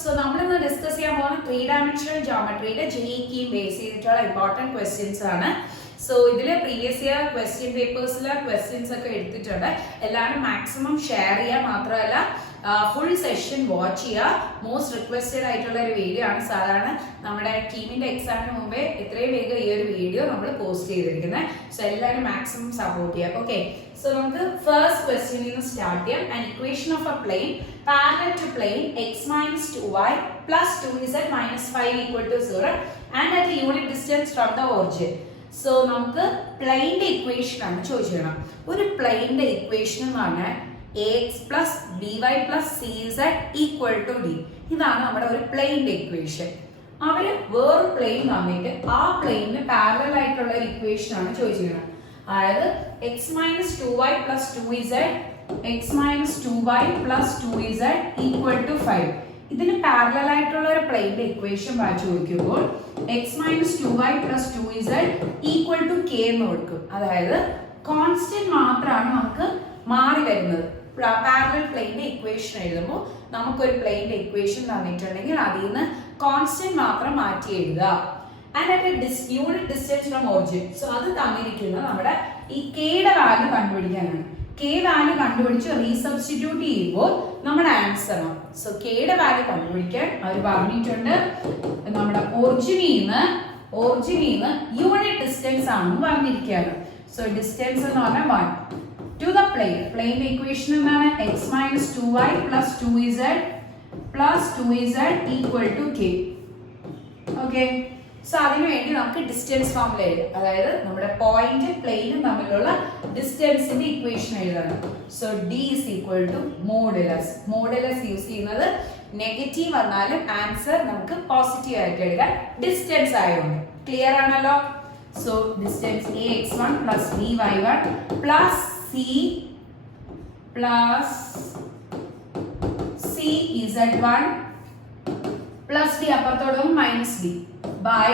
So നമ്മൾ ഇന്ന് discuss ചെയ്യാൻ പോകുന്ന 3-dimensional ജോമെട്രിയുടെ ജെഇഇയും ബേസ് ചെയ്തിട്ടുള്ള ഇമ്പോർട്ടന്റ് ക്വസ്റ്റ്യൻസ് ആണ്. സോ ഇതിലെ പ്രീവിയസ് ഇയർ ക്വസ്റ്റ്യൻ പേപ്പേഴ്സിലെ ക്വസ്റ്റ്യൻസ് ഒക്കെ എടുത്തിട്ടുണ്ട്. എല്ലാവരും മാക്സിമം ഷെയർ ചെയ്യുക, മാത്രമല്ല ഫുൾ സെഷൻ വാച്ച് ചെയ്യുക. മോസ്റ്റ് റിക്വസ്റ്റഡ് ആയിട്ടുള്ള ഒരു വീഡിയോ ആണ്. സാധാരണ നമ്മുടെ ടീമിന്റെ എക്സാമിന് മുമ്പേ എത്രയും വേഗം ഈ ഒരു വീഡിയോ നമ്മൾ പോസ്റ്റ് ചെയ്തിരിക്കുന്നത്. സോ എല്ലാവരും മാക്സിമം സപ്പോർട്ട് ചെയ്യുക. ഓക്കെ, സോ നമുക്ക് ഫസ്റ്റ് ക്വസ്റ്റ്യനിൽ നിന്ന് സ്റ്റാർട്ട് ചെയ്യാം. An equation of a plane parallel to plane x minus 2y plus 2z minus 5 equal to 0 and at a unit distance from the origin. So നമുക്ക് പ്ലെയിന്റെ equation ആണ് ചോദിച്ചിരിക്കണം. ഒരു പ്ലെയിന്റെ equation എന്ന് പറഞ്ഞാൽ ax plus by plus cz equal to d. ഇതാണ് നമ്മുടെ ഒരു പ്ലെയിന്റെ equation. അവര് വേറൊരു പ്ലെയിൻ തന്നിട്ട് ആ പ്ലെയിനിന് പാരലൽ ആയിട്ടുള്ള ഒരു ഇക്വേഷൻ ആണ് ചോദിച്ചിരിക്കുന്നത്. അതായത് x minus 2y plus 2z x minus 2y plus 2z equal to 5. ഇതിന് പാരലൽ ആയിട്ടുള്ള ഒരു പ്ലെയിന്റെ ഇക്വേഷൻ ചോദിക്കുമ്പോൾ x minus 2y plus 2z equal to k എന്ന് കൊടുക്കും. അതായത് കോൺസ്റ്റന്റ് മാത്രമാണ് നമുക്ക് മാറി വരുന്നത്. പാരലൽ പ്ലെയിന്റെ ഇക്വേഷൻ എഴുതുമ്പോൾ നമുക്കൊരു പ്ലെയിന്റെ ഇക്വേഷൻ തന്നിട്ടുണ്ടെങ്കിൽ അതിൽ നിന്ന് കോൺസ്റ്റന്റ് മാത്രം മാറ്റി എഴുതുക. And at A unit distance from origin. So അത് തന്നിരിക്കുന്നത് നമ്മുടെ ഈ കെയുടെ വാല്യൂ കണ്ടുപിടിക്കാനാണ്. കെ വാല്യൂ കണ്ടുപിടിച്ച് റീസബ്സ്റ്റിറ്റ്യൂട്ട് ചെയ്യുമ്പോൾ നമ്മുടെ ആൻസർ ആണ്. സോ കെയുടെ വാല്യൂ കണ്ടുപിടിക്കാൻ അവർ പറഞ്ഞിട്ടുണ്ട്. നമ്മുടെ ഒറിജിനിന്ന് യൂണിറ്റ് ഡിസ്റ്റൻസ് ആണെന്ന് പറഞ്ഞിരിക്കുകയാണ്. സോ ഡിസ്റ്റൻസ് എന്ന് പറഞ്ഞാൽ 1 to the plane. Plane equation എന്താണ്? x minus 2y plus 2z plus 2z equal to k. Okay. So അതിനു വേണ്ടി നമുക്ക് ഡിസ്റ്റൻസ് ഫോർമുല എഴുതാം. അതായത് നമ്മുടെ പോയിന്റ് പ്ലെയിനും തമ്മിലുള്ള ഡിസ്റ്റൻസിന്റെ ഇക്വേഷൻ എഴുതണം. So d is equal to മോഡുലസ്. മോഡുലസ് യൂസ് ചെയ്യുന്നത് നെഗറ്റീവ് വന്നാലും ആൻസർ നമുക്ക് പോസിറ്റീവ് ആയിട്ട് എഴുതാം, ഡിസ്റ്റൻസ് ആയതുകൊണ്ട്. ക്ലിയർ ആണല്ലോ? So distance ax1 plus by1 plus cz1 plus d അപ്പുറത്തോടും minus d by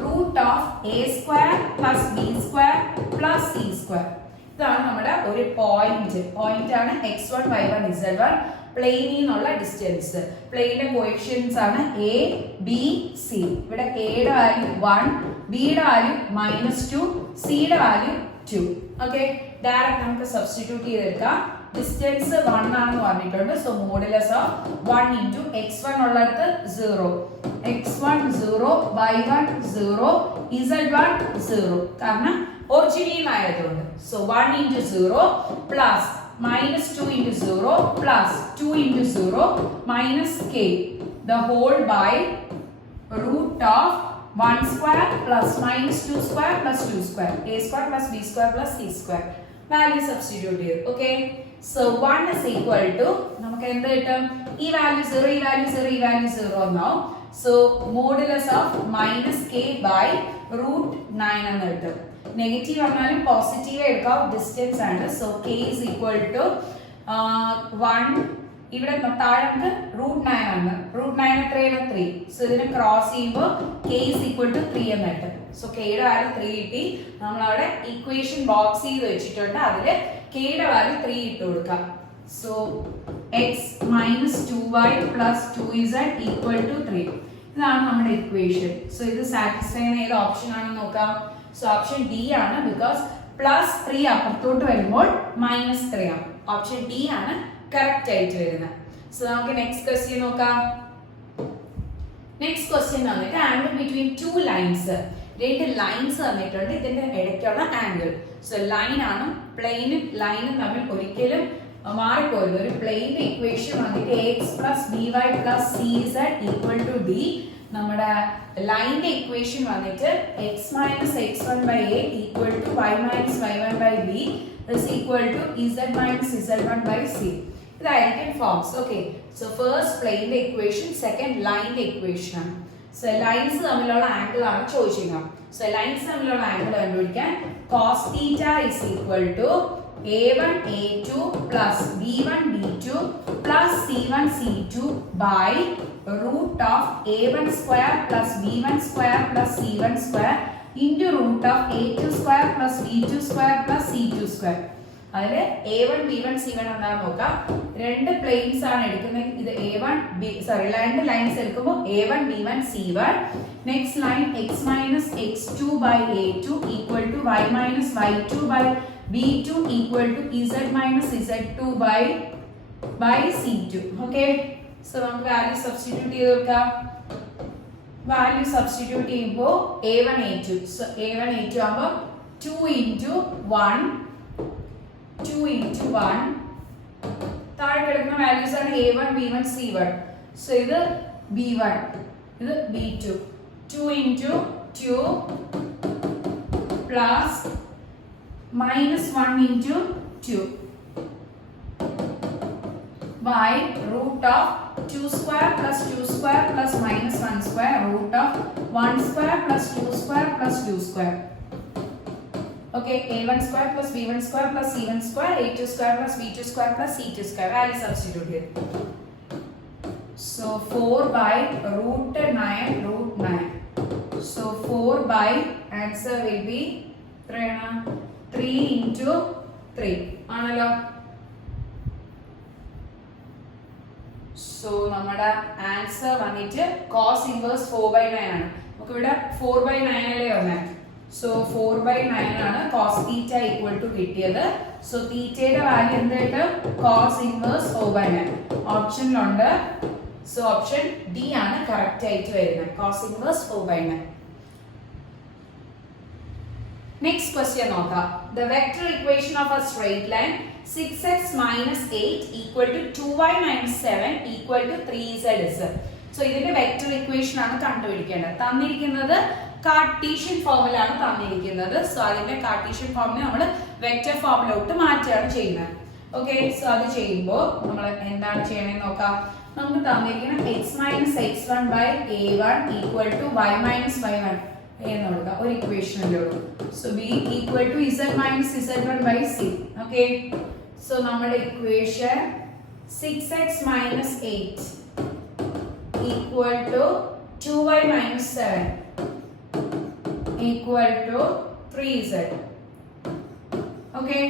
root of a square plus b square plus c square. ഇതാണ് നമ്മുടെ ഒരു പോയിന്റ് ആണ് x1 y1 z1. പ്ലെയിനിൽ നിന്നുള്ള ഡിസ്റ്റൻസ്. പ്ലെയിനിന്റെ കോഎഫിഷ്യൻസ് ആണ് a b c. ഇവിടെ a യുടെ വാല്യൂ 1, b യുടെ വാല്യൂ -2, c യുടെ വാല്യൂ 2. ഓക്കെ, ഡയറക്റ്റ് നമുക്ക് സബ്സ്റ്റിറ്റ്യൂട്ട് ചെയ്തെടുക്കാം. ഡിസ്റ്റൻസ് 1 ആണെന്ന് പറഞ്ഞിട്ടുണ്ട്. So modulus of 1 into x1 ഉള്ളിടത്ത് 0, x1 0, y1 0, z1 0. കാരണം ഒറിജിനിൽ ആയതുകൊണ്ട്. So 1 into 0 plus -2 into 0 plus 2 into 0 minus k the whole by root of 1 square plus -2 square plus 2 square, a square plus b square plus c square. Value substitute here. Okay, so 1 is equal to നമുക്ക് എന്ത് കിട്ടും? ഈ value 0, ഈ value 0, ഈ value 0 now. So modulus of -k by root 9 എന്ന് കിട്ടും. Negative വന്നാലും positive എടുക്കാം, ഡിസ്റ്റൻസ് ആണ്. So k is equal to 1. ഇവിടെ താഴെ നമുക്ക് √9 ആണ്. √9 എത്രയാണ്? 3. സോ ഇതിനെ ക്രോസ് ചെയ്യുമ്പോൾ k is equal to 3 എന്ന് കിട്ടും. സോ k യുടെ വാല്യൂ 3 കിട്ടി. നമ്മൾ അവിടെ ഇക്വേഷൻ ബോക്സ് ചെയ്ത് വെച്ചിട്ടുണ്ട്. അതിൽ k യുടെ വാല്യൂ 3 ഇട്ട് കൊടുക്കാം. So x minus 2y plus 2z equal to 3. ഇതാണ് നമ്മുടെ ഇക്വേഷൻ. സോ ഇത് സാറ്റിസ്ഫൈ ചെയ്യുന്ന ഏത് ഓപ്ഷൻ ആണെന്ന് നോക്കാം. സോ ഓപ്ഷൻ ഡി ആണ്. ബിക്കോസ് +3 അപ്പുറത്തോട്ട് വരുമ്പോൾ -3 ആണ്. ഓപ്ഷൻ ഡി ആണ് കറക്റ്റ് ആയിട്ട് വരുന്നത്. സോ നമുക്ക് നെക്സ്റ്റ് ക്വസ്റ്റ്യൻ നോക്കാം. നെക്സ്റ്റ് ക്വസ്റ്റ്യൻ വന്നിട്ട് ആംഗിൾ ബിറ്റ്വീൻ 2 ലൈൻസ്. രണ്ട് ലൈൻസ് തന്നിട്ടുണ്ട്, ഇതിന്റെ ഇടയ്ക്കുള്ള ആംഗിൾ. സോ ലൈൻ ആണ്. പ്ലെയിനും ലൈനും തമ്മിൽ ഒരിക്കലും മാറിപ്പോയത്. ഒരു പ്ലെയിന്റെ ഇക്വേഷൻ വന്നിട്ട് ax plus by plus cz equal to d. നമ്മുടെ ലൈനിന്റെ ഇക്വേഷൻ വന്നിട്ട് x minus x1 by a equal to y minus y1 by b is equal to z minus z1 by c. ഇതായിരിക്കും ഫോംസ്. ഓക്കെ, സോ ഫസ്റ്റ് പ്ലെയിന്റെ equation, second ലൈനിന്റെ equation ആണ്. So lines തമ്മിലുള്ള angle ആണ് ചോദിച്ചിരിക്കുന്നത്. So lines തമ്മിലുള്ള angle കണ്ടുപിടിക്കാൻ cos theta is equal to a1 a2 plus b1 b2 plus c1 c2 by root of a1 square plus b1 square plus c1 square into root of a2 square plus b2 square plus c2 square. അതിൽ A1 B1 C1 എന്താണെന്ന് നോക്കാം. രണ്ട് planes ആണ് എടുക്കുന്നത്. ഇത് A1 രണ്ട് lines എടുക്കുമ്പോൾ A1 B1 C1. Next line x minus x2 by A2 equal to y minus y2 by B2 equal to z minus z2 by C2. Okay, so നമുക്ക് value substitute ചെയ്ത് കൊടുക്കാം. Value substitute ചെയ്യുമ്പോൾ A1 A2, so A1 A2 ആകുമ്പോൾ 2 into 1 താഴെ കിടക്കുന്ന values ആണ് A1 B1 C1. So ഇത് B1, ഇത് B2. 2 into 2 plus minus 1 into 2 by root of 2 square plus 2 square plus minus 1 square root of 1 square plus 2 square plus 2 square. Okay, A1 square plus B1 square plus C1 square, A2 square plus B2 square plus C2 square. Value substitute here. So 4 by root 9. So 4 by answer will be 3 into 3. ആണല്ലോ. So നമ്മുടെ answer വന്നിട്ട് cos inverse 4/9 ആണ്. നമുക്ക് ഇവിടെ 4/9 അല്ലേ വന്നത്. So 4/9 ആണ് cos theta equal to കിട്ടിയത്. So തീറ്റയുടെ വാല്യൂ എന്തായിട്ട് cos inverse 4/9 ഓപ്ഷനിലുണ്ട്. So option D ആണ് കറക്റ്റ് ആയിട്ട് വരുന്നത്, cos inverse 4/9. നെക്സ്റ്റ് ക്വസ്റ്റ്യൻ നോക്കാം. The vector equation of a straight line 6x minus 8 equal to 2y minus 7 equal to 3z is. So ഇതിന്റെ vector equation ആണ് കണ്ടുപിടിക്കേണ്ടത്. തന്നിരിക്കുന്നത് Cartesian ഫോമിലാണ് തന്നിരിക്കുന്നത്. സോ അതിന്റെ കാർട്ടീഷ്യൻ ഫോമിനെ നമ്മൾ വെക്ടർ ഫോമിലോട്ട് മാറ്റുകയാണ് ചെയ്യുന്നത്. ഓക്കെ, സോ അത് ചെയ്യുമ്പോൾ നമ്മൾ എന്താണ് ചെയ്യണമെന്ന് നോക്കാം. നമുക്ക് തന്നിരിക്കുന്ന x minus x1 by a1 equal to y minus y1 എന്ന് കൊടുക്കാം ഒരു ഇക്വേഷനിലോട്ട്. So b equal to z minus z1 by c. Okay, so നമ്മുടെ equation 6x minus 8 equal to 2y minus 7 equal to 3z. Okay,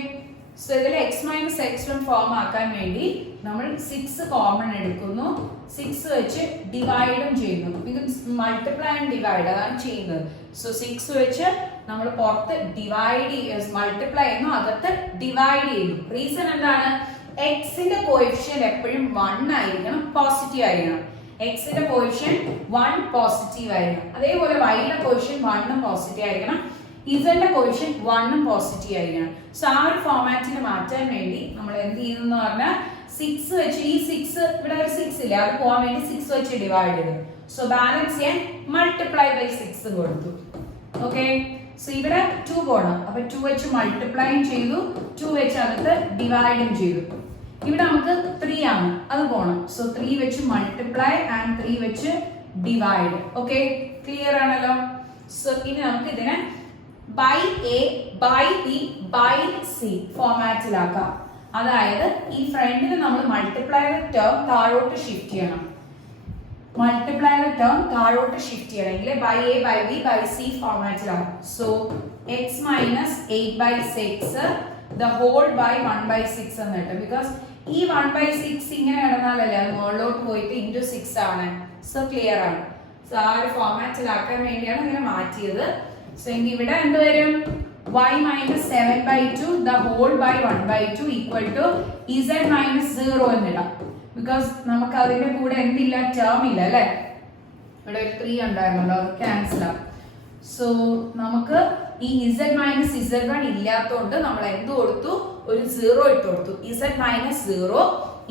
so ഇതിൽ x minus x1 form ആക്കാൻ വേണ്ടി നമ്മൾ 6 common എടുക്കുന്നു, 6 വെച്ച് ഡിവൈഡും ചെയ്യുന്നു. മീൻസ് മൾട്ടിപ്ലൈ ആൻഡ് ഡിവൈഡ് അതാണ് ചെയ്യുന്നത്. സോ 6 വെച്ച് നമ്മൾ പുറത്ത് ഡിവൈഡ് മൾട്ടിപ്ലൈ ചെയ്യുന്നു, അകത്ത് ഡിവൈഡ് ചെയ്യുന്നു. റീസൺ എന്താണ്? എക്സിന്റെ കോഎഫിഷ്യന്റ് എപ്പോഴും 1 ആയിരിക്കണം, പോസിറ്റീവ് ആയിരിക്കണം. എക്സിന്റെ കോഎഫിഷ്യന്റ് 1 പോസിറ്റീവ് ആയിരിക്കണം. അതേപോലെ വൈയുടെ കോഎഫിഷ്യന്റ് 1 പോസിറ്റീവ് ആയിരിക്കണം. ഇസഡിന്റെ കോഎഫിഷ്യന്റ് 1 പോസിറ്റീവ് ആയിരിക്കണം. സോ ആ ഒരു ഫോർമാറ്റിൽ മാറ്റാൻ വേണ്ടി നമ്മൾ എന്ത് ചെയ്യുന്നു പറഞ്ഞാൽ 6 വെച്ച് ഈ 6 ഇവിടെ ഒരു 6 ഇല്ല, അത് പോകാൻ വേണ്ടി 6 വെച്ച് ഡിവൈഡ് ചെയ്തു. സോ ബാലൻസ് ചെയ്യാൻ മൾട്ടിപ്ലൈ ബൈ 6 കൊടുത്തു. ഓക്കെ, സോ ഇവിടെ 2 പോകണം, അപ്പൊ 2 വെച്ച് മൾട്ടിപ്ലൈയും ചെയ്തു, 2 വെച്ച് അകത്ത് ഡിവൈഡും ചെയ്തു. ഇവിടെ നമുക്ക് 3 ആണ്, അത് പോകണം. സോ 3 വെച്ച് മൾട്ടിപ്ലൈ ആൻഡ് 3 വെച്ച് ഡിവൈഡ്. ഓക്കെ, ക്ലിയർ ആണല്ലോ. സോ ഇനി നമുക്ക് ഇതിനെ by A by B by C ഫോർമാറ്റിലാക്കാം. അതായത് ഈ ഫ്രണ്ടിൽ നമ്മൾ മൾട്ടിപ്ലൈ ടേം താഴോട്ട് ഷിഫ്റ്റ് ചെയ്യണം. മൾട്ടിപ്ലൈ ടേം താഴോട്ട് ഷിഫ്റ്റ് ചെയ്യണമെങ്കിൽ by A by B by C ഫോർമാറ്റിലാകും. So x minus 8/6 the whole by 1/6 എന്ന് കിട്ടും. ബിക്കോസ് ഈ 1/6 ഇങ്ങനെ കിടന്നാലല്ലേ അത് മുകളിലോട്ട് പോയിട്ട് ഇൻറ്റു 6 ആണ്. സോ ക്ലിയർ ആണ്. സോ ആ ഒരു ഫോർമാറ്റിലാക്കാൻ വേണ്ടിയാണ് ഇങ്ങനെ മാറ്റിയത്. സോ എങ്കിൽ ഇവിടെ എന്ത് വരും? y minus 7/2 the whole by 1/2 equal to z minus 0 എന്നിടാം. Because നമുക്ക് അതിന്റെ കൂടെ എന്തില്ല, ടേം ഇല്ല അല്ലെ. ഇവിടെ ഒരു 3 ഉണ്ടായിരുന്നല്ലോ, അത് ക്യാൻസൽ ആവും. സോ നമുക്ക് ഈ z minus z1 ഇല്ലാത്തതുകൊണ്ട് നമ്മൾ എന്ത് കൊടുത്തു? ഒരു 0 ഇട്ട് കൊടുത്തു. z minus 0.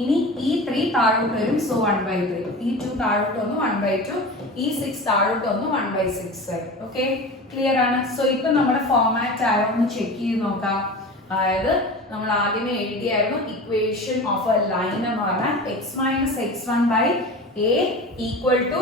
ഇനി ഈ 3 താഴോട്ട് വരും. സോ 1/3. ഈ 2 താഴോട്ട് വന്നു 1/2. ഈ 6 താഴോട്ട് വന്നു 1/6 വരും. ഓക്കെ, ക്ലിയർ ആണ്. സോ ഇപ്പൊ നമ്മുടെ ഫോർമാറ്റ് ആയോ ഒന്ന് ചെക്ക് ചെയ്ത് നോക്കാം. അതായത് നമ്മൾ ആദ്യമേ എഴുതിയായിരുന്നു ഇക്വേഷൻ ഓഫ് എ ലൈൻ എന്ന് പറഞ്ഞാൽ x minus x1 by a equal to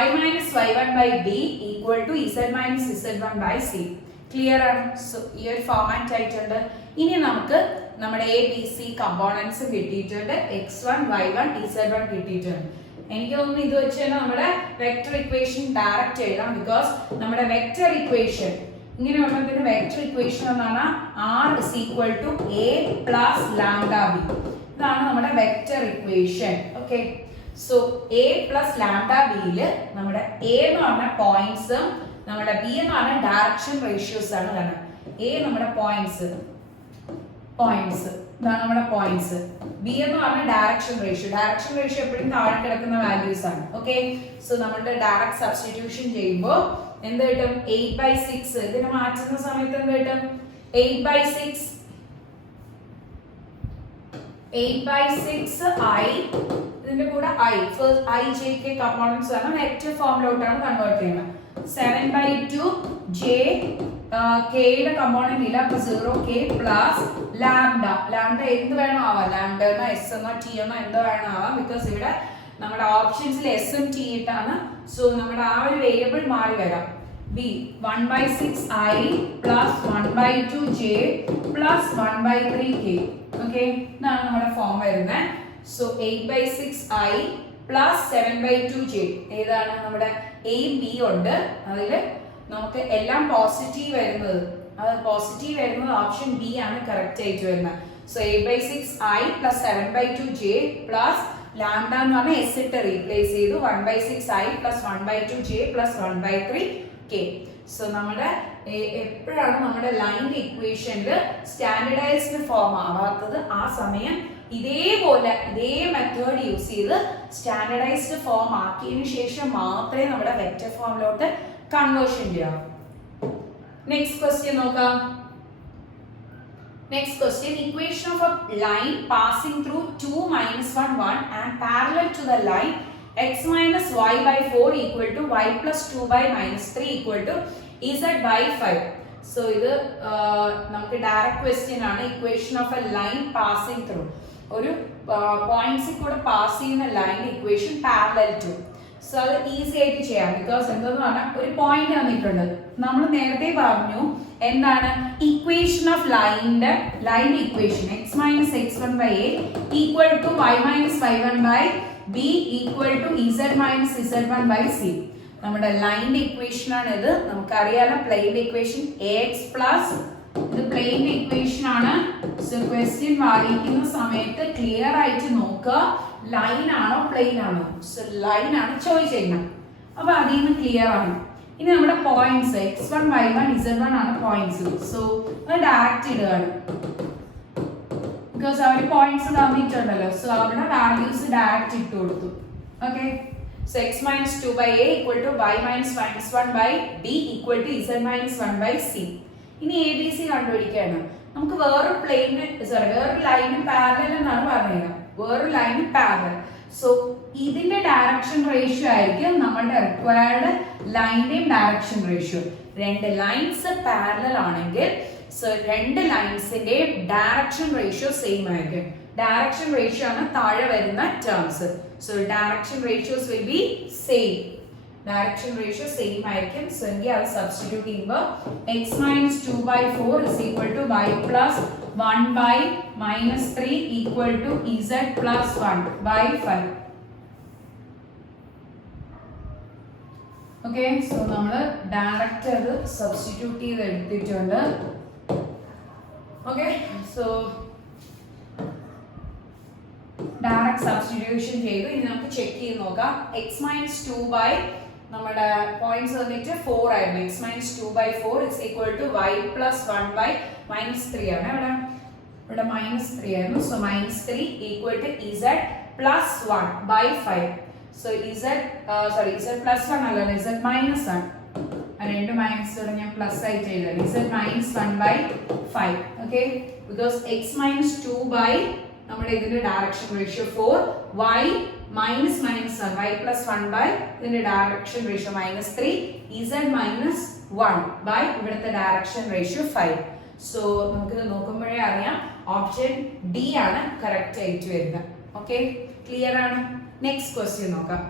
y minus y1 by b equal to z minus z1 by c. Clear ആണ്. സോ ഈ ഒരു ഫോർമാറ്റ് ആയിട്ടുണ്ട്. ഇനി നമുക്ക് നമ്മുടെ എ ബി സി കമ്പോണൻസ് കിട്ടിയിട്ടുണ്ട്. x1 y1 z1 കിട്ടിയിട്ടുണ്ട്. എനിക്ക് തോന്നുന്നു ഇത് വെച്ച് തന്നെ നമ്മുടെ വെക്ടർ ഇക്വേഷൻ ഡയറക്റ്റ് എഴുതാം. ബിക്കോസ് നമ്മുടെ വെക്ടർ ഇക്വേഷൻ ഇങ്ങനെയുള്ളതിന് വെക്റ്റർ ഇക്വേഷൻ എന്നാണ് r is equal to a plus lambda b. ഇതാണ് നമ്മുടെ vector equation. Okay, so a plus lambda b യില് നമ്മുടെ a എന്ന് പറഞ്ഞ പോയിന്റ്സ്, നമ്മുടെ b എന്ന് പറഞ്ഞ ഡയറക്ഷൻ റേഷ്യോസ് ആണ്. കാരണം a നമ്മുടെ പോയിന്റ്സ് ഇതാണ് നമ്മുടെ പോയിന്റ്സ്, b എന്ന് പറഞ്ഞ ഡയറക്ഷൻ റേഷ്യോ എപ്പോഴും താഴെ കിടക്കുന്ന വാല്യൂസ് ആണ്. ഓക്കെ, സോ നമ്മുടെ ഡയറക്റ്റ് സബ്സ്റ്റിറ്റ്യൂഷൻ ചെയ്യുമ്പോൾ എന്ത് കിട്ടും? 8/6. ഇതിനെ മാറ്റുന്ന സമയത്ത് എന്ത് കിട്ടും? 8/6 I, ഇതിന്റെ കൂടെ i, first i j k components ആണ്, വെക്റ്റർ ഫോമിലോട്ടാണ് കൺവേർട്ട് ചെയ്യുന്നത്. 7/2 j k യുടെ കമ്പോണന്റ് ഇല്ല, അപ്പൊ 0k പ്ലസ് ലാംഡ. ലാംഡ എന്ത് വേണം ആവാം, ലാംഡ എന്നോ എസ് എന്നോ ടി എന്നോ എന്തോ വേണം ആവാം, ബിക്കോസ് ഇവിടെ നമ്മുടെ ഓപ്ഷൻസിൽ എസ് ഉം ടി ഇട്ടാണ്. സോ നമ്മുടെ ആ ഒരു വേരിയബിൾ മാറി വരാം. b 1/6 i plus 1/2 j plus 1/3 k. Okay, ഇതാണ് നമ്മുടെ ഫോം വരുന്നത്. So 8/6 i plus 7/2 j. ഏതാണ് നമ്മുടെ a b ഉണ്ട്, അതിൽ നമുക്ക് എല്ലാം പോസിറ്റീവ് വരുന്നത്, ഓപ്ഷൻ ബി ആണ് കറക്റ്റ് ആയിട്ട് വരുന്നത്. So 8/6 i plus 7/2 j plus lambda എന്ന് പറഞ്ഞാൽ എസ് ഇട്ട് റീപ്ലേസ് ചെയ്തു. 1/6 i plus 1/2 j plus 1/3 k. So നമ്മുടെ എപ്പോഴാണ് നമ്മുടെ ലൈനിന്റെ ഇക്വേഷനിൽ സ്റ്റാൻഡേർഡൈസ്ഡ് ഫോം ആവാത്തത്, ആ സമയം ഇതേപോലെ ഇതേ മെത്തേഡ് യൂസ് ചെയ്ത് സ്റ്റാൻഡേർഡൈസ്ഡ് ഫോം ആക്കിയതിനു ശേഷം മാത്രമേ നമ്മുടെ വെക്റ്റർ ഫോമിലോട്ട് കൺവേർഷൻ ചെയ്യാം. നെക്സ്റ്റ് ക്വസ്റ്റ്യൻ നോക്കാം. Next question, equation of a line passing through 2 minus 1 1 and parallel to the line x minus y by 4 equal to y plus 2 by minus 3 equal to z by 5. So ഇത് നമുക്ക് direct question ആണ്. Equation of A line passing through, ഒരു പോയിന്റ്സിൽ കൂടെ pass ചെയ്യുന്ന ലൈനിന്റെ equation parallel to. So അത് easy ആയിട്ട് ചെയ്യാം, ബിക്കോസ് എന്തെന്ന് പറഞ്ഞാൽ ഒരു പോയിന്റ് തന്നിട്ടുണ്ട്. നമ്മൾ നേരത്തെ പറഞ്ഞു എന്താണ് ഇക്വേഷൻ ഓഫ് ലൈനിന്റെ line equation x minus x1 by a equal to y minus y1 by b equal to z minus z1 by c. നമ്മുടെ ലൈനിന്റെ ഇക്വേഷൻ ആണ് ഇത്. നമുക്കറിയാലോ പ്ലെയിന്റെ ഇക്വേഷൻ ax പ്ലസ്, ഇത് പ്ലെയിന്റെ ഇക്വേഷൻ ആണ്. സോ ക്വസ്റ്റ്യൻ വായിക്കുന്ന സമയത്ത് ക്ലിയർ ആയിട്ട് നോക്കുക, ലൈൻ ആണോ പ്ലെയിൻ ആണോ. സോ ലൈൻ ആണ് ചോദിച്ചിരിക്കുന്നത്, അപ്പൊ അതിൽ നിന്ന് ക്ലിയർ ആണ്. ഇനി നമ്മുടെ പോയിന്റ്സ് x1 y1 z1 ആണ് പോയിന്റ്സ്. സോ അത് ഡയറക്റ്റ് ഇടുകയാണ്, ബിക്കോസ് അവർ പോയിന്റ്സ് തന്നിട്ടുണ്ടല്ലോ. സോ അവിടെ വാല്യൂസ് ഡയറക്റ്റ് ഇട്ട് കൊടുത്തു. Okay, so x minus 2 by a equal to y minus 1 by b equal to z minus 1 by c. ഇനി A B C കണ്ടുപിടിക്കുകയാണ്. നമുക്ക് വേറൊരു വേറൊരു ലൈനും പാരലൽ എന്നാണ് പറഞ്ഞത്, വേറൊരു ലൈനും പാരലൽ. സോ ഇതിന്റെ ഡയറക്ഷൻ റേഷ്യോ ആയിരിക്കും നമ്മുടെ റിക്വയർഡ് ലൈനിന്റെയും ഡയറക്ഷൻ റേഷ്യോ. രണ്ട് ലൈൻസ് പാരലൽ ആണെങ്കിൽ സോ രണ്ട് ലൈൻസിന്റെയും ഡയറക്ഷൻ റേഷ്യോ സെയിം ആയിരിക്കും. ഡയറക്ഷൻ റേഷ്യോ ആണ് താഴെ വരുന്ന terms. So direction ratios will be same. Direction ratio same ആയിരിക്കും. സോ എങ്കിൽ അത് സബ്സ്റ്റിറ്റ്യൂട്ട് ചെയ്യുമ്പോൾ x minus 2 by 4 is equal to y plus 1 by minus 3 equal to z plus 1 by 5. Okay, so നമ്മൾ direct അത് substitute ചെയ്ത് എടുത്തിട്ടുണ്ട്. Okay, so direct substitution ചെയ്തു. ഇനി നമുക്ക് ചെക്ക് ചെയ്ത് നോക്കാം. x minus 2 by നമ്മുടെ പോയിന്റ്സ് വന്നിട്ട് 4 ആയിരുന്നു. x minus 2 by 4 is equal to y plus 1 by minus 3 ആണ്. ഇവിടെ minus 3 ആയിരുന്നു. So minus 3 equal to z plus 1 by 5. So z plus 1 അല്ല, z minus 1. രണ്ട് മൈനസ് ഞാൻ പ്ലസ് ആയിട്ട് എഴുതാം. z minus 1 by 5. Okay, because x minus 2 by നമ്മുടെ ഇതിന്റെ direction ratio 4, y minus minus 1, y plus 1 by ഇതിന്റെ direction ratio -3, z minus 1 by ഇവിടുത്തെ direction ratio 5. So നമുക്ക് നോക്കുമ്പോഴേ അറിയാം ഓപ്ഷൻ ഡി ആണ് കറക്റ്റ് ആയിട്ട് വരുന്നത്. ഓക്കെ, ക്ലിയർ ആണ്. നെക്സ്റ്റ് ക്വസ്റ്റ്യൻ നോക്കാം.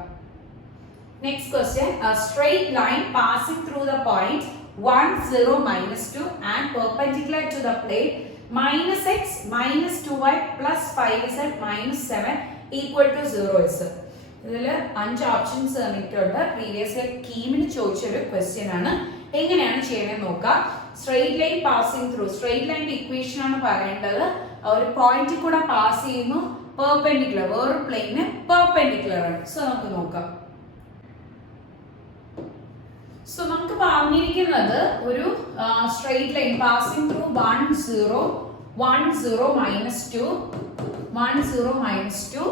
Next question, a straight line passing through the point 1 0 minus 2 and perpendicular to the plane minus x minus 2y plus 5z minus 7 equal to 0 is. ഇതിൽ 5 options തന്നിട്ടുണ്ട്. Previous year കീമിന് ചോദിച്ചൊരു question ആണ്. എങ്ങനെയാണ് ചെയ്യണമെന്ന് നോക്കാം. Straight line passing through, straight ലൈൻ്റെ equation ആണ് പറയേണ്ടത്. ഒരു പോയിന്റിൽ കൂടെ പാസ് ചെയ്യുന്നു, പെർപെൻഡിക്കുലർ, വേറൊരു പ്ലെയിന് പെർപെൻഡിക്കുലർ ആണ്. സോ നമുക്ക് നോക്കാം. സോ നമുക്ക് പറഞ്ഞിരിക്കുന്നത് ഒരു സ്ട്രെയിറ്റ് ലൈൻ പാസിംഗ് ത്രൂ 1 0 1 0 -2 1 0 -2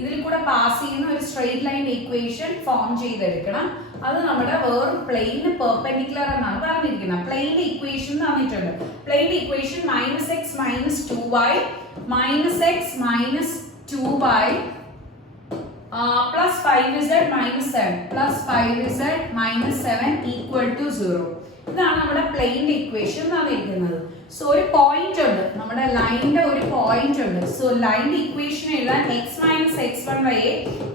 ഇതിൽ കൂടെ പാസ് ചെയ്യുന്ന ഒരു സ്ട്രെയിറ്റ് ലൈൻ ഇക്വേഷൻ ഫോം ചെയ്തെടുക്കണം. അത് നമ്മുടെ വേറൊരു പ്ലെയിന് പെർപെൻഡിക്കുലർ എന്നാണ് പറഞ്ഞിരിക്കുന്നത്. പ്ലെയിന്റെ ഇക്വേഷൻ തന്നിട്ടുണ്ട്. പ്ലെയിന്റെ equation -x - 2y -x - 2y plus 5z - 7 plus 5z - 7 equal to 0. ഇതാണ് നമ്മുടെ പ്ലെയിന്റെ ഇക്വേഷൻ തന്നിരിക്കുന്നത്. സോ ഒരു പോയിന്റ് ഉണ്ട്, നമ്മുടെ ലൈനിന്റെ ഒരു പോയിന്റ് ഉണ്ട്. സോ ലൈനിന്റെ ഇക്വേഷൻ എഴുതാൻ x - x1 by a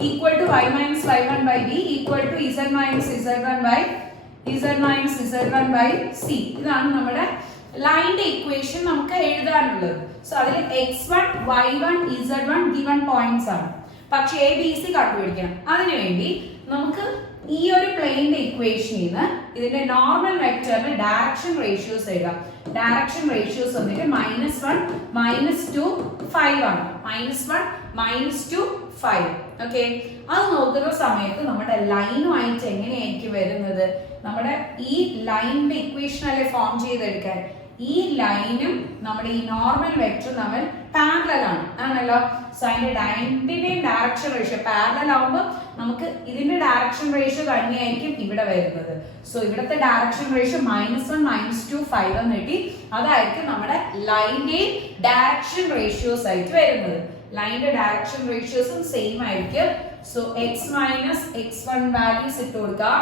equal to y - y1 by b equal to z - z1 by c. ഇതാണ് നമ്മുടെ ലൈനിന്റെ ഇക്വേഷൻ നമുക്ക് എഴുതാനുള്ളത്. സോ അതിൽ x1 y1 z1 given points ആണ്. പക്ഷെ എ ബി സി കണ്ടുപിടിക്കണം. അതിനുവേണ്ടി നമുക്ക് ഈ ഒരു പ്ലെയിന്റെ ഇക്വേഷനിൽ നിന്ന് ഇതിന്റെ നോർമൽ വെക്ടറിന് ഡയറക്ഷൻ റേഷ്യോസ് എഴുതാം. ഡയറക്ഷൻ റേഷ്യോസ് വന്നിട്ട് -1 -2 5 ആണ്. -1 -2 5. ഓക്കെ, അത് നോക്കുന്ന സമയത്ത് നമ്മുടെ ലൈനുമായിട്ട് എങ്ങനെയായിരിക്കും വരുന്നത്? നമ്മുടെ ഈ ലൈനിന്റെ ഇക്വേഷൻ അല്ലെ ഫോം ചെയ്തെടുക്കാൻ. ഈ ലൈനും നമ്മുടെ ഈ നോർമൽ വെക്ടറും തമ്മിൽ പാരലൽ ആണ്, ആണല്ലോ. സോ അതിന്റെ രണ്ടിന്റെയും ഡയറക്ഷൻ റേഷ്യോ പാരലൽ ആവുമ്പോൾ നമുക്ക് ഇതിന്റെ ഡയറക്ഷൻ റേഷ്യോ തന്നെയായിരിക്കും ഇവിടെ വരുന്നത്. സോ ഇവിടുത്തെ ഡയറക്ഷൻ റേഷ്യോ -1 -2 5 എന്ന് കിട്ടി. അതായിരിക്കും നമ്മുടെ ലൈനിന്റെ ഡയറക്ഷൻ റേഷ്യോസ് ആയിട്ട് വരുന്നത്. ലൈനിന്റെ ഡയറക്ഷൻ റേഷ്യോസും സെയിം ആയിരിക്കും. സോ x - x1 വാല്യൂസ് ഇട്ട് കൊടുക്കാം.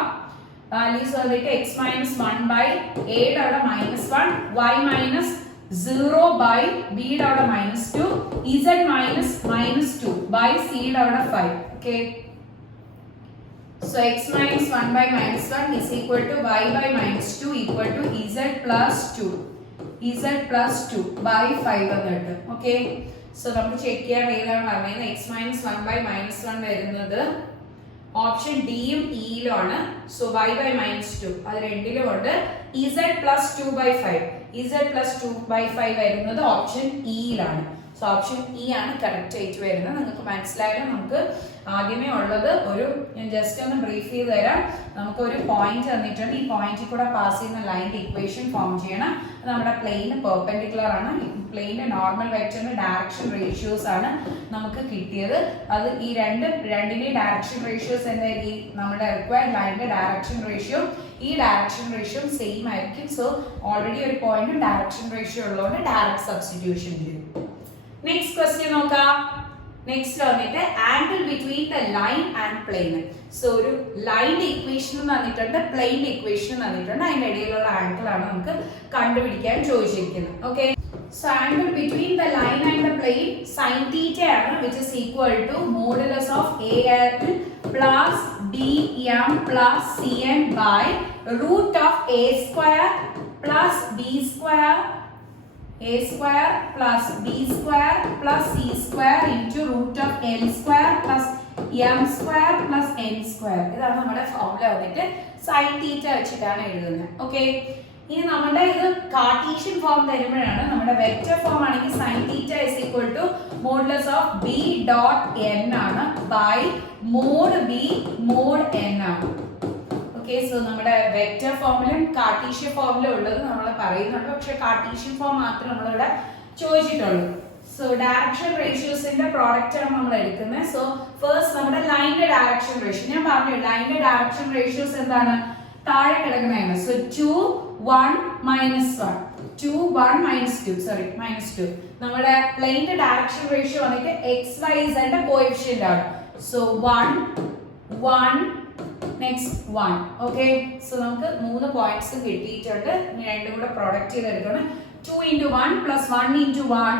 വാല്യൂസ് വന്നിട്ട് x - 1 by a യുടെ അവിടെ -1, y - 0 by b യുടെ അവിടെ -2, z -2 by c യുടെ അവിടെ 5. Okay, so x - 1 by -1 is equal to y by -2 equal to z plus 2 by 5 എന്നിട്ട്. Okay, so നമുക്ക് ചെക്ക് ചെയ്യാൻ ഏതാണ് പറഞ്ഞത്. x - 1 by -1 വരുന്നത് ഓപ്ഷൻ ഡിയും ഇയിലും ആണ്. സോ y by -2 അത് രണ്ടിലും ഉണ്ട്. z plus 2 by 5 വരുന്നത് ഓപ്ഷൻ ഇയിലാണ്. സോ ഓപ്ഷൻ ഇ ആണ് കറക്റ്റ് ആയിട്ട് വരുന്നത്. നിങ്ങൾക്ക് മനസ്സിലായാലും നമുക്ക് ആദ്യമേ ഉള്ളത് ഞാൻ ജസ്റ്റ് ഒന്ന് ബ്രീഫ് ചെയ്ത് തരാം. നമുക്ക് ഒരു പോയിന്റ് തന്നിട്ടുണ്ട്. ഈ പോയിന്റിൽ കൂടെ പാസ് ചെയ്യുന്ന ലൈനിന്റെ ഇക്വേഷൻ ഫോം ചെയ്യണം. അത് നമ്മുടെ പ്ലെയിന് പെർപെൻഡിക്കുലർ ആണ്. പ്ലെയിന്റെ നോർമൽ വെക്ടറിന്റെ ഡയറക്ഷൻ റേഷ്യോസ് ആണ് നമുക്ക് കിട്ടിയത്. അത് ഈ രണ്ടിന്റെയും ഡയറക്ഷൻ റേഷ്യോസ് എന്തായിരിക്കും? നമ്മുടെ റിക്വയർഡ് ലൈനിന്റെ ഡയറക്ഷൻ റേഷ്യോ ഈ ഡയറക്ഷൻ റേഷ്യോ സെയിം ആയിരിക്കും. സോ ഓൾറെഡി ഒരു പോയിന്റ് ഡയറക്ഷൻ റേഷ്യോ ഉള്ളതുകൊണ്ട് ഡയറക്റ്റ് സബ്സ്റ്റിറ്റ്യൂഷൻ ചെയ്യും. നെക്സ്റ്റ് ക്വസ്റ്റ്യൻ നോക്കാം. നെക്സ്റ്റ് വന്നിട്ട് angle between the line and plane. So ഒരു ലൈനിന്റെ ഇക്വേഷനും തന്നിട്ടുണ്ട്, പ്ലെയിന്റെ ഇക്വേഷനും തന്നിട്ടുണ്ട്. അതിന്റെ ഇടയിലുള്ള ആംഗിൾ ആണ് നമുക്ക് കണ്ടുപിടിക്കാൻ ചോദിച്ചിരിക്കുന്നത്. Okay, so angle between the line and the plain sin θ ആണ്, which is equal to modulus of AL plus DM plus CN by root of A square plus B square plus B square plus C square into root of L square plus M square plus N square. ഇതാണ് നമ്മുടെ formula വന്നിട്ട് sin θ വെച്ചിട്ടാണ് എഴുതുന്നത്. Okay, ഇനി നമ്മുടെ ഇത് Cartesian form തരുമ്പോഴാണ്. നമ്മുടെ വെക്റ്റർ ഫോം ആണെങ്കിൽ sin θ is equal to modulus of B dot N ആണ് by mod B mod N ആണ്. ഓക്കെ, സോ നമ്മുടെ വെക്റ്റർ ഫോമിലും കാർട്ടീഷ്യൻ ഫോമിലും ഉള്ളത് നമ്മൾ പറയുന്നുണ്ട്. പക്ഷെ കാർട്ടീഷ്യൻ ഫോം മാത്രമേ നമ്മളിവിടെ ചോദിച്ചിട്ടുള്ളൂ. സോ ഡയറക്ഷൻ റേഷ്യോസിന്റെ പ്രോഡക്റ്റ് ആണ് നമ്മൾ എടുക്കുന്നത്. സോ ഫസ്റ്റ് നമ്മുടെ ലൈനിന്റെ ഡയറക്ഷൻ റേഷ്യോ ഞാൻ പറഞ്ഞു. ലൈനിന്റെ ഡയറക്ഷൻ റേഷ്യോസ് എന്താണ്? താഴെ കിടക്കുന്നതാണ്. സോ 2 1 -2 നമ്മുടെ പ്ലെയിന്റെ ഡയറക്ഷൻ റേഷ്യോ വന്നിട്ട് x y z ന്റെ കോഎഫിഷ്യന്റ് ആണ്. So 1 1 next 1. ഓക്കെ, സോ നമുക്ക് 3 പോയിന്റ്സ് കിട്ടിയിട്ടുണ്ട്. ഇനി രണ്ടും കൂടെ പ്രൊഡക്റ്റ് ചെയ്തെടുക്കണം. 2 into 1 plus 1 into 1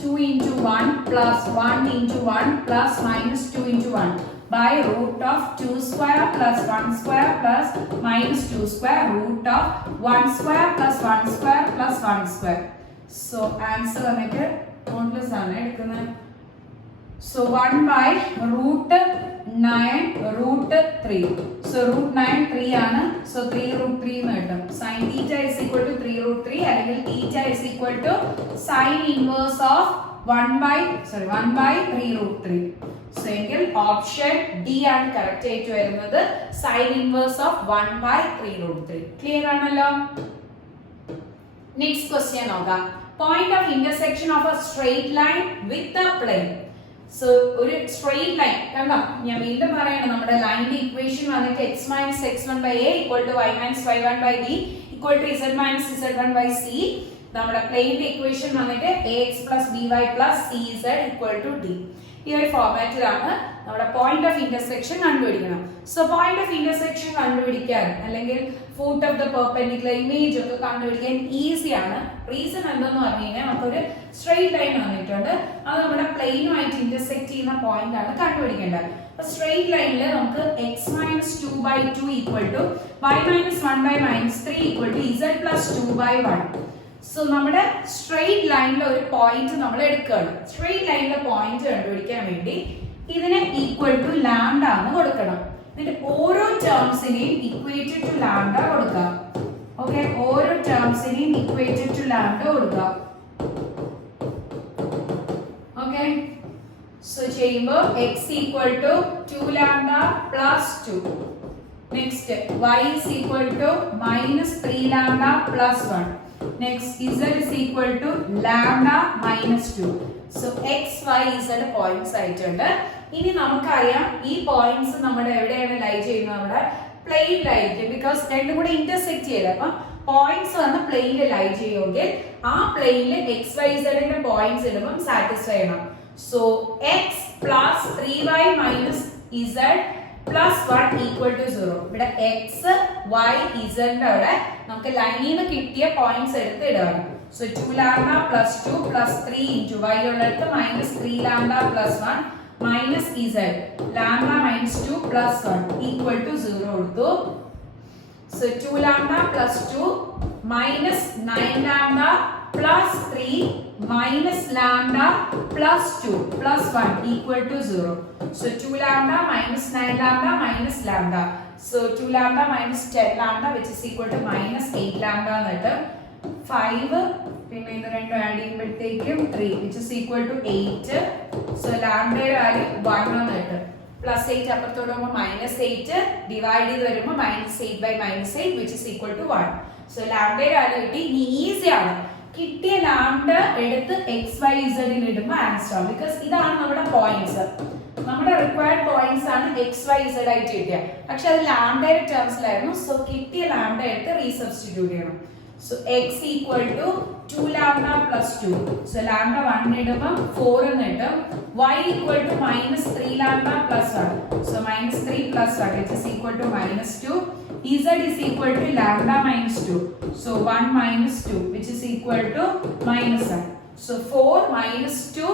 2 into 1 plus 1 into 1 plus -2 into 1 by root of 2 square plus 1 square plus -2 square root of 1 square plus 1 square plus 1 square. So answer വന്നിട്ട് modulus ആണ് എടുക്കുന്നത്. So 1 by root 9 root 3. So root 9 3 ആണ്. So 3 root 3 എന്ന് കിട്ടും. Sin theta is equal to 3 root 3 അല്ലെങ്കിൽ theta is equal to sin inverse of 1 by 3 root 3. So എങ്കിൽ option D ആണ് correct ആയിട്ട് വരുന്നത്. sin inverse of 1 by 3 root 3. Clear ആണല്ലോ? Next question നോക്കാം. Point of intersection of a straight line with a plane. So ഒരു straight line കണ്ടോ, ഞാൻ വീണ്ടും പറയണം, നമ്മുടെ ലൈനിന്റെ ഇക്വേഷൻ വന്നിട്ട് x minus x1 by a equal to y minus y1 by b equal to z minus z1 by c. നമ്മുടെ പ്ലെയിനിന്റെ equation വന്നിട്ട് ax plus by plus cz equal to d. ഈ ഒരു ഫോർമാറ്റിലാണ് നമ്മുടെ പോയിന്റ് ഓഫ് ഇന്റർസെക്ഷൻ കണ്ടുപിടിക്കണം. So point of intersection കണ്ടുപിടിക്കാൻ അല്ലെങ്കിൽ foot of the perpendicular image ഒക്കെ കണ്ടുപിടിക്കാൻ ഈസിയാണ്. റീസൺ എന്തെന്ന് പറഞ്ഞു കഴിഞ്ഞാൽ നമുക്കൊരു സ്ട്രെയിറ്റ് ലൈൻ വന്നിട്ടുണ്ട്, അത് നമ്മുടെ പ്ലെയിനുമായിട്ട് ഇന്റർസെക്ട് ചെയ്യുന്ന പോയിന്റ് ആണ് കണ്ടുപിടിക്കേണ്ടത്. അപ്പൊ സ്ട്രെയിറ്റ് ലൈനിൽ നമുക്ക് x minus 2 by 2 equal to y minus 1 by minus 3 equal to z plus 2 by 1. So നമ്മുടെ സ്ട്രെയിറ്റ് ലൈനിലെ ഒരു പോയിന്റ് നമ്മൾ എടുക്കുകയാണ്. സ്ട്രെയിറ്റ് ലൈനിലെ പോയിന്റ് കണ്ടുപിടിക്കാൻ വേണ്ടി ഇതിനെ ഈക്വൽ ടു ലാംഡ എന്ന് കൊടുക്കണം. എന്നിട്ട് ഓരോ ടേംസിനെയും ഇക്വേറ്റഡ് ടു ലാംഡ കൊടുക്കുക. ഓക്കെ, ഓരോ ടേംസിനെയും ഇക്വേറ്റഡ് ടു ലാംഡ കൊടുക്കുക. ഓക്കെ, സോ ചെയ്യുമ്പോൾ x equal to 2 lambda plus 2. Next y is equal to minus 3 lambda plus 1. Next z is equal to lambda minus 2. So x, y, z points ആയിട്ടുണ്ട്. ഇനി നമുക്കറിയാം ഈ points നമ്മുടെ എവിടെയാണ് ലൈ ചെയ്യുന്നത്? നമ്മുടെ പ്ലെയിനിലായിരിക്കും. ബിക്കോസ് രണ്ടും കൂടെ ഇന്റർസെക്ട് ചെയ്യില്ല. അപ്പം പോയിന്റ്സ് വന്ന് പ്ലെയിനിൽ ലൈ ചെയ്യുമെങ്കിൽ ആ പ്ലെയിനിൽ എക്സ് വൈ സെഡിന്റെ പോയിന്റ്സ് ഇടുമ്പോൾ സാറ്റിസ്ഫൈ ചെയ്യണം. So x plus 3y minus z plus 1 equal to 0. ഇവിടെ എക്സ് വൈ ഇസഡിന്റെ അവിടെ നമുക്ക് ലൈനിൽ നിന്ന് കിട്ടിയ പോയിന്റ്സ് എടുത്ത് ഇടാണ്. So 2 lambda plus 2 plus 3 into y ഉള്ളിടത്ത് minus 3 lambda plus 1 minus z lambda minus 2 plus 1 equal to 0 കൊടുത്തു. So 2 lambda plus 2 minus 9 lambda plus 3 minus lambda plus 2 plus 1 equal to 0. So 2 lambda minus 9 lambda minus lambda. So 2 lambda minus 10 lambda which is equal to minus 8 lambda എന്നിട്ട് 5 പിന്നെ ഇത് രണ്ടും add ചെയ്യുമ്പോഴത്തേക്കും 3 which is equal to 8. So lambda value 1 എന്നിട്ട് plus 8 അപ്പുറത്തോട്ട് വരുമ്പോൾ minus 8 divide ചെയ്ത് വരുമ്പോൾ minus 8 by minus 8 which is equal to 1. So lambda value കിട്ടി. ഇനി ഈസിയാണ്, കിട്ടിയ ലാംഡ എടുത്ത് എക്സ് വൈ ഇസഡിൽ ഇടുമ്പോൾ ആൻസർ ആവും. ബിക്കോസ് ഇതാണ് നമ്മുടെ പോയിന്റ്സ്, നമ്മുടെ റിക്വയർഡ് പോയിന്റ്സ് ആണ് എക്സ് വൈ ഇസഡ് ആയിട്ട് കിട്ടിയ. പക്ഷെ അത് ലാംഡയുടെ ടേംസിലായിരുന്നു. സോ കിട്ടിയ ലാംഡ എടുത്ത് റീസബ്സ്റ്റിറ്റ്യൂട്ട് ചെയ്യണം. So x equal to 2 lambda plus 2. So lambda 1 ഇടുമ്പോൾ 4 എന്ന് കിട്ടും. Y equal to minus 3 lambda plus 1. So minus 3 plus 1 which is equal to minus 2. Z is equal to lambda minus 2. So 1 minus 2 which is equal to minus 1. So 4 minus 2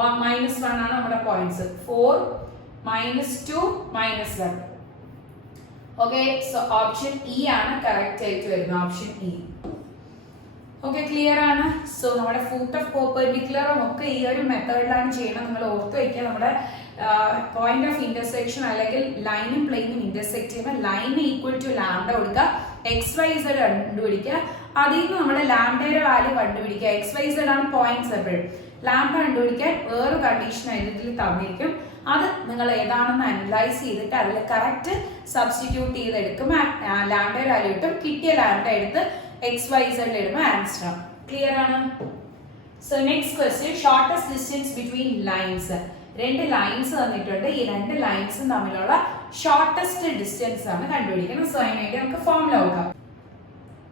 1 minus 1 ആണ് നമ്മുടെ points. 4 minus 2 minus 1. Okay, so option E ആണ് correct ആയിട്ട് വരുന്നത്. Option E. Okay, clear ആണ്. So നമ്മുടെ foot of പെർപെൻഡിക്കുലറും ഒക്കെ ഈ ഒരു മെത്തേഡിലാണ് ചെയ്യണം. നിങ്ങൾ ഓർത്ത് വയ്ക്കുക, നമ്മുടെ പോയിന്റ് ഓഫ് ഇന്റർസെക്ഷൻ അല്ലെങ്കിൽ ലൈനും പ്ലെയിനും ഇന്റർസെക്ട് ചെയ്യുമ്പോൾ ലൈന് ഈക്വൽ ടു ലാംഡ കൊടുക്കുക, എക്സ് വൈ സെഡ് കണ്ടുപിടിക്കുക, അതിൽ നിന്ന് നമ്മുടെ ലാംഡയുടെ വാല്യൂ കണ്ടുപിടിക്കുക. എക്സ് വൈ സെഡ് ആണ് പോയിന്റ്സ് എപ്പോഴും. ലാംഡ കണ്ടുപിടിക്കാൻ വേറൊരു കണ്ടീഷൻ ഇതിൽ തന്നിരിക്കും, അത് നിങ്ങൾ ഏതാണെന്ന് അനലൈസ് ചെയ്തിട്ട് അതിൽ കറക്റ്റ് സബ്സ്റ്റിറ്റ്യൂട്ട് ചെയ്തെടുക്കുമ്പോൾ ലാംഡയുടെ വാല്യൂ കിട്ടും. കിട്ടിയ ലാംഡ എടുത്ത് എക്സ് വൈ സെഡിൽ ഇടുമ്പോൾ ആൻസർ ആണ്. ക്ലിയർ ആണ്. So next question, shortest distance between lines. രണ്ട് ലൈൻസ് തന്നിട്ടുണ്ട്, ഈ രണ്ട് ലൈൻസും തമ്മിലുള്ള ഷോർട്ടസ്റ്റ് ഡിസ്റ്റൻസ് ആണ് കണ്ടുപിടിക്കുന്നത്. സോ അതിനുവേണ്ടി നമുക്ക് ഫോർമുല നോക്കാം.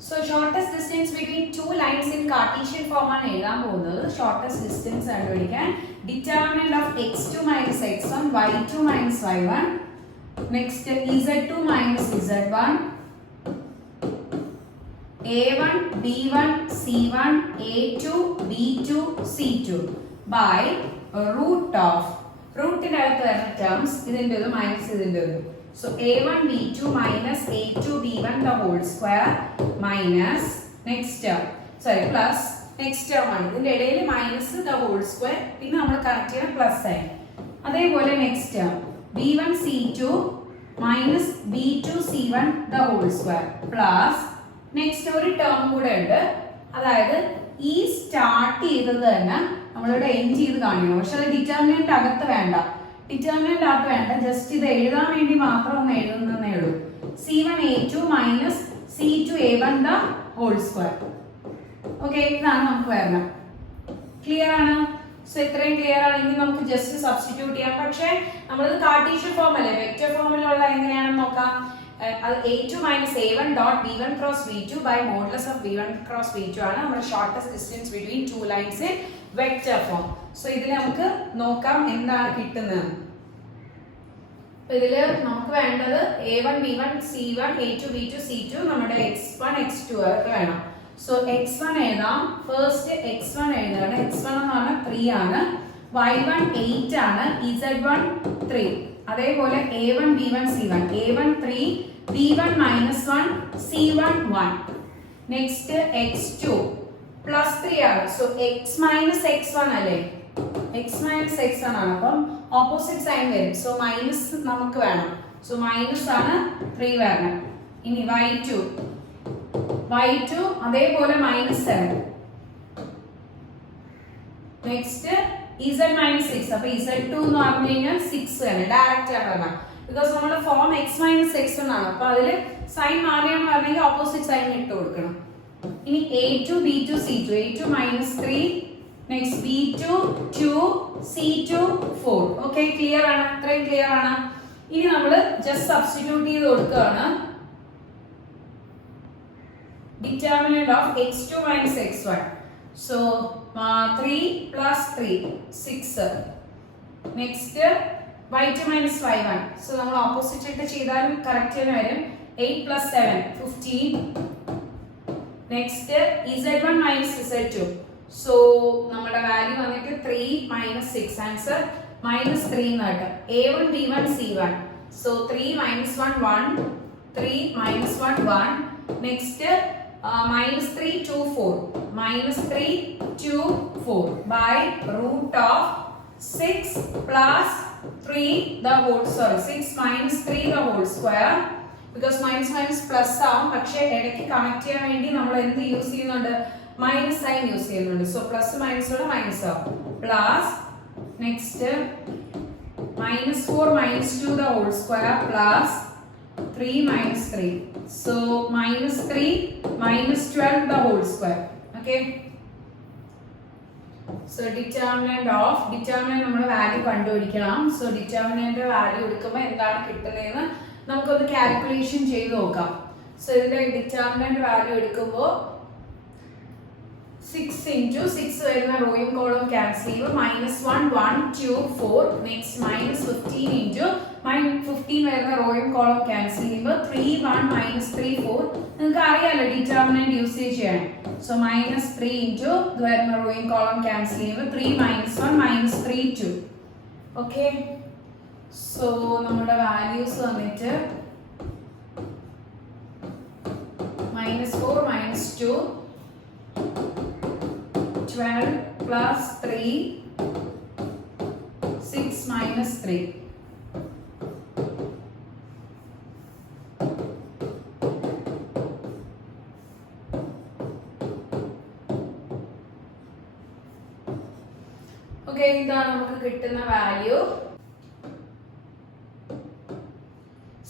So shortest distance between 2 lines in Cartesian form ആണ് എഴുതാൻ പോകുന്നത്. ഷോർട്ടസ്റ്റ് ഡിസ്റ്റൻസ് കണ്ടുപിടിക്കാൻ determinant of x2 minus x1 y2 minus y1 next z2 minus z1 a1 b1 c1 a2 b2 c2 by root of റൂട്ടിന്റെ അകത്ത് വരുന്ന terms ഇതിന്റെ ഒരു minus ഇതിന്റെ ഒരു. So a1 b2 minus a2 b1 the whole square minus next term plus next term ആണ്. ഇതിന്റെ ഇടയിൽ minus the whole square, പിന്നെ നമ്മൾ കണക്ട് ചെയ്യുന്ന പ്ലസ് ആയി. അതേപോലെ next term b1 c2 minus b2 c1 the whole square plus next ഒരു term കൂടെ ഉണ്ട്. അതായത് ഈ സ്റ്റാർട്ട് ചെയ്തത് തന്നെ നമ്മളിവിടെ എൻഡ് ചെയ്ത് കാണിക്കണം. പക്ഷെ അത് ഡിറ്റർമിനന്റ് അകത്ത് വേണ്ട, ഡിറ്റർമിനന്റ് അകത്ത് വേണ്ട, ജസ്റ്റ് ഇത് എഴുതാൻ വേണ്ടി മാത്രം ഒന്ന് എഴുതുന്നതേ ഉള്ളൂ. c1 a2 minus c2 a1 the whole square. Okay, ഇതാണ് നമുക്ക് വരണം. ക്ലിയർ ആണ്? സോ ഇത്രയും ക്ലിയർ ആണെങ്കിൽ നമുക്ക് ജസ്റ്റ് സബ്സ്റ്റിറ്റ്യൂട്ട് ചെയ്യാം. പക്ഷേ നമ്മളത് കാർട്ടീഷ്യൻ ഫോം അല്ലേ, വെക്റ്റർ ഫോമിലുള്ള എങ്ങനെയാണെന്ന് നോക്കാം. അത് a2 minus a1 dot v1 cross v2 by modulus of v1 cross v2 ആണ് നമ്മുടെ shortest distance between two lines in vector form. So ഇതിൽ നമുക്ക് നോക്കാം എന്താണ് കിട്ടുന്നത്. ഇതില് നമുക്ക് വേണ്ടത് a1 b1 c1 a2 b2 c2 നമ്മുടെ x1 x2 ഒക്കെ വേണം. സോ x1 എഴുതാം. First x1 എഴുതാണ്. x1 എന്ന് പറഞ്ഞാൽ 3 ആണ്, y1 8 ആണ്, z1 3. അതേപോലെ a1 b1 c1 a1 3 b1 minus 1 c1 1. Next x2 plus 3 ആണ്. സോ x മൈനസ് x1 അല്ലേ, x മൈനസ് x1 ആണ്. അപ്പം ഓപ്പോസിറ്റ് സൈൻ വരും. സോ മൈനസ് നമുക്ക് വേണം. സോ മൈനസ് ആണ് 3 വരണം. ഇനി y2 അതേപോലെ മൈനസ് 7. Next z minus 6. അപ്പൊ z2 എന്ന് പറഞ്ഞു കഴിഞ്ഞാൽ 6 ആണ്, ഡയറക്റ്റ് ആണ് പറഞ്ഞാൽ. ബിക്കോസ് നമ്മുടെ ഫോം x മൈനസ് x1 ആണ്. അപ്പൊ അതിൽ സൈൻ മാറിയാന്ന് പറഞ്ഞെങ്കിൽ ഓപ്പോസിറ്റ് സൈൻ ഇട്ട് കൊടുക്കണം. ഇനി a2 b2 c2 a2 minus 3 next b2 2 c2 4. Okay, clear ആണ്? ഇത്രയും ക്ലിയർ ആണ്. ഇനി നമ്മൾ ജസ്റ്റ് സബ്സ്റ്റിറ്റ്യൂട്ട് ചെയ്ത് കൊടുക്കുകയാണ്. Determinant of x2 minus x1. So 3 plus 3 6. Next y2 minus y1. So നമ്മൾ ഓപ്പോസിറ്റ് ഇട്ട് ചെയ്താലും കറക്റ്റ് തന്നെ വരും. 8 plus 7 15. Next z1 minus z2. So നമ്മുടെ വാല്യൂ വന്നിട്ട് 3 മൈനസ് 6. ആൻസർ മൈനസ് 3 എന്ന് കിട്ടും. a1 b1 c1. So 3 minus 1 1 3 minus 1 1. Next minus 3 2 4 minus 3 2 4 by root of 6 plus 3 the whole 6 minus 3 the whole square. Because minus minus plus ആവും, പക്ഷേ ഇടയ്ക്ക് connect ചെയ്യാൻ വേണ്ടി നമ്മൾ എന്ത് യൂസ് ചെയ്യുന്നുണ്ട്, മൈനസ് സൈൻ യൂസ് ചെയ്യുന്നുണ്ട്. സോ പ്ലസ് മൈനസോടെ മൈനസ് ആവും. Plus next minus 4 minus 2 the whole square plus 3 minus 3. So minus 3 minus 12 the whole square. Okay. So determinant നമ്മൾ വാല്യൂ കണ്ടുപിടിക്കണം. സോ ഡിറ്റർമിനന്റ് വാല്യൂ എടുക്കുമ്പോൾ എന്താണ് കിട്ടുന്നതെന്ന് നമുക്കൊന്ന് കാൽക്കുലേഷൻ ചെയ്ത് നോക്കാം. സോ ഇതിന്റെ ഡിറ്റർമിനന്റ് വാല്യൂ എടുക്കുമ്പോൾ 6 into 6 വരുന്ന റോയും കോളം ക്യാൻസൽ ചെയ്യുമ്പോൾ മൈനസ് 1 1 2 4. നെക്സ്റ്റ് മൈനസ് 15 into 15 വരുന്ന റോയും കോളം ക്യാൻസൽ ചെയ്യുമ്പോൾ 3 1 മൈനസ് 3 4. നിങ്ങൾക്ക് അറിയാലോ ഡിറ്റർമിനന്റ് യൂസേജ് ചെയ്യാൻ. സോ മൈനസ് 3 into ഇത് വരുന്ന റോയും കോളം ക്യാൻസൽ ചെയ്യുമ്പോൾ 3 മൈനസ് 1 മൈനസ് 3 2. ഓക്കെ, സോ നമ്മുടെ വാല്യൂസ് വന്നിട്ട് minus 4 minus 2 12 plus 3 6 minus 3. Okay, ഇതാണ് നമുക്ക് കിട്ടുന്ന വാല്യൂ.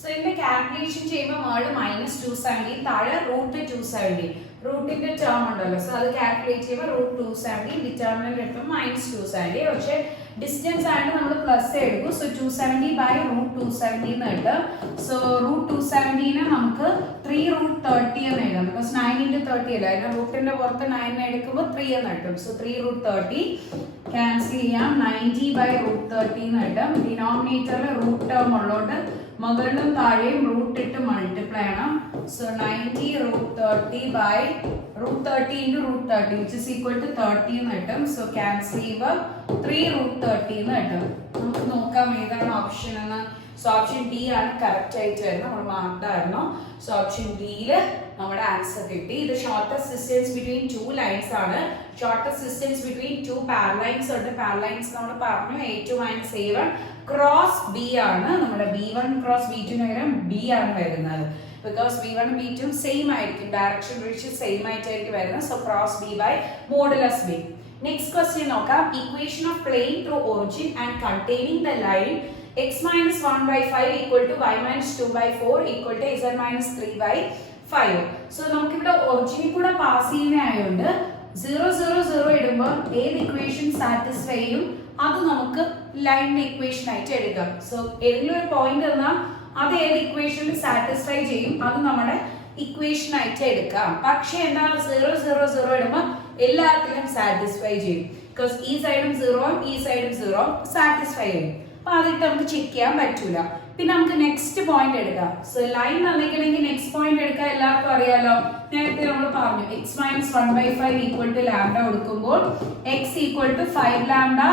സോ ഇതിന്റെ കാൽക്കുലേഷൻ ചെയ്യുമ്പോൾ മേളിൽ മൈനസ് 270 താഴെ റൂട്ട് 270. റൂട്ടിന്റെ ടേം ഉണ്ടല്ലോ, സോ അത് കാൽക്കുലേറ്റ് ചെയ്യുമ്പോൾ റൂട്ട് 270 ഡിറ്റർമിനന്റ് കിട്ടും മൈനസ് 270. പക്ഷേ ഡിസ്റ്റൻസ് ആയിട്ട് നമ്മൾ പ്ലസ് എടുക്കും. സോ 270 ബൈ റൂട്ട് 270 എന്ന് കിട്ടും. സോ റൂട്ട് 270നെ നമുക്ക് 3 റൂട്ട് 30 എന്ന് എഴുതാം. ബിക്കോസ് 9 into 30 അല്ല, അതിന്റെ റൂട്ടിന്റെ പുറത്ത് 9 എടുക്കുമ്പോൾ 3 എന്ന് കിട്ടും. സോ 3 റൂട്ട് 30 ക്യാൻസൽ ചെയ്യാം. 90 ബൈ റൂട്ട് 30 എന്ന് കിട്ടും. ഡിനോമിനേറ്ററിൽ റൂട്ട് ടേം ഉള്ളതുകൊണ്ട് മുകളിലും താഴെയും റൂട്ട് ഇട്ട് മൾട്ടിപ്ലൈ ചെയ്യണം. So 90 root 30 by root 30 into root 30 which is equal to 30 എന്ന് കിട്ടും. സോ ക്യാൻസൽ ചെയ്യുമ്പോൾ 3 റൂട്ട് 30 എന്ന് കിട്ടും. നമുക്ക് നോക്കാം ഏതാണ് ഓപ്ഷൻ എന്ന്. സോ ഓപ്ഷൻ ഡി ആണ് കറക്റ്റ് ആയിട്ട് വരുന്നത്. നമ്മൾ മാർക്കായിരുന്നു. സോ ഓപ്ഷൻ ഡിയിൽ നമ്മുടെ ആൻസർ കിട്ടി. ഇത് shortest distance between two lines ആണ്. Shortest distance between two parallel lines ഉണ്ട്. പാരലൈൻസ് നമ്മൾ പറഞ്ഞു a2 minus a1 cross B ആണ് നമ്മുടെ B1 ക്രോസ് B2 പകരം ബി ആണ് വരുന്നത്. ബിക്കോസ് B1 B2 സെയിം ആയിരിക്കും, ഡയറക്ഷൻ റേഷ്യോ സെയിം ആയിട്ടായിരിക്കും വരുന്നത്. So cross B by modulus B. Next question നോക്കാം. Equation of plane through origin and containing the line x minus 1 by 5 equal to y minus 2 by 4 equal to z minus 3 by 5. So നമുക്ക് ഇവിടെ ഒറിജിനിൽ കൂടെ pass ചെയ്യുന്ന ആയതുകൊണ്ട് 0 0 0 ഇടുമ്പോൾ ഏത് equation satisfy ചെയ്യും അത് നമുക്ക് ലൈനിന്റെ ഇക്വേഷൻ ആയിട്ട് എടുക്കാം. സോ ഏതെങ്കിലും ഒരു പോയിന്റ് തന്നാൽ അത് ഏത് ഇക്വേഷനിൽ സാറ്റിസ്ഫൈ ചെയ്യും അത് നമ്മുടെ ഇക്വേഷൻ ആയിട്ട് എടുക്കാം. പക്ഷെ എന്താണ് 0 0 0 ഇടുമ്പോൾ എല്ലാത്തിലും സാറ്റിസ്ഫൈ ചെയ്യും. ബിക്കോസ് ഈ സൈഡും 0 ഈ സൈഡും 0 സാറ്റിസ്ഫൈ ചെയ്യും. അപ്പൊ അതിട്ട് നമുക്ക് ചെക്ക് ചെയ്യാൻ പറ്റൂല. പിന്നെ നമുക്ക് നെക്സ്റ്റ് പോയിന്റ് എടുക്കാം. സോ ലൈൻ തന്നിക്കണമെങ്കിൽ നെക്സ്റ്റ് പോയിന്റ് എടുക്കാൻ എല്ലാവർക്കും അറിയാലോ. നേരത്തെ നമ്മൾ പറഞ്ഞു x minus 1 by 5 equal to lambda കൊടുക്കുമ്പോൾ x equal to 5 lambda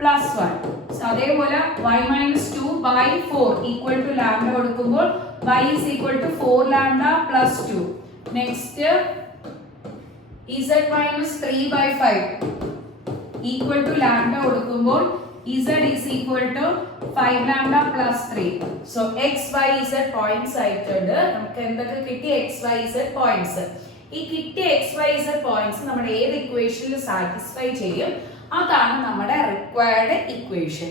plus 1. So അതേപോലെ y minus 2 by 4 equal to lambda കൊടുക്കുമ്പോൾ y is equal to 4 lambda plus 2. Next z minus 3 by 5 equal to lambda കൊടുക്കുമ്പോൾ z is equal to 5 lambda plus 3. So x, y, z points ആയിട്ടുണ്ട്. നമുക്ക് എന്തൊക്കെ കിട്ടി? x, y, z points. ഈ കിട്ടിയ x, y, z points നമ്മുടെ ഏത് ഇക്വേഷനിൽ സാറ്റിസ്ഫൈ ചെയ്യും അതാണ് നമ്മുടെ റിക്വയർഡ് ഇക്വേഷൻ.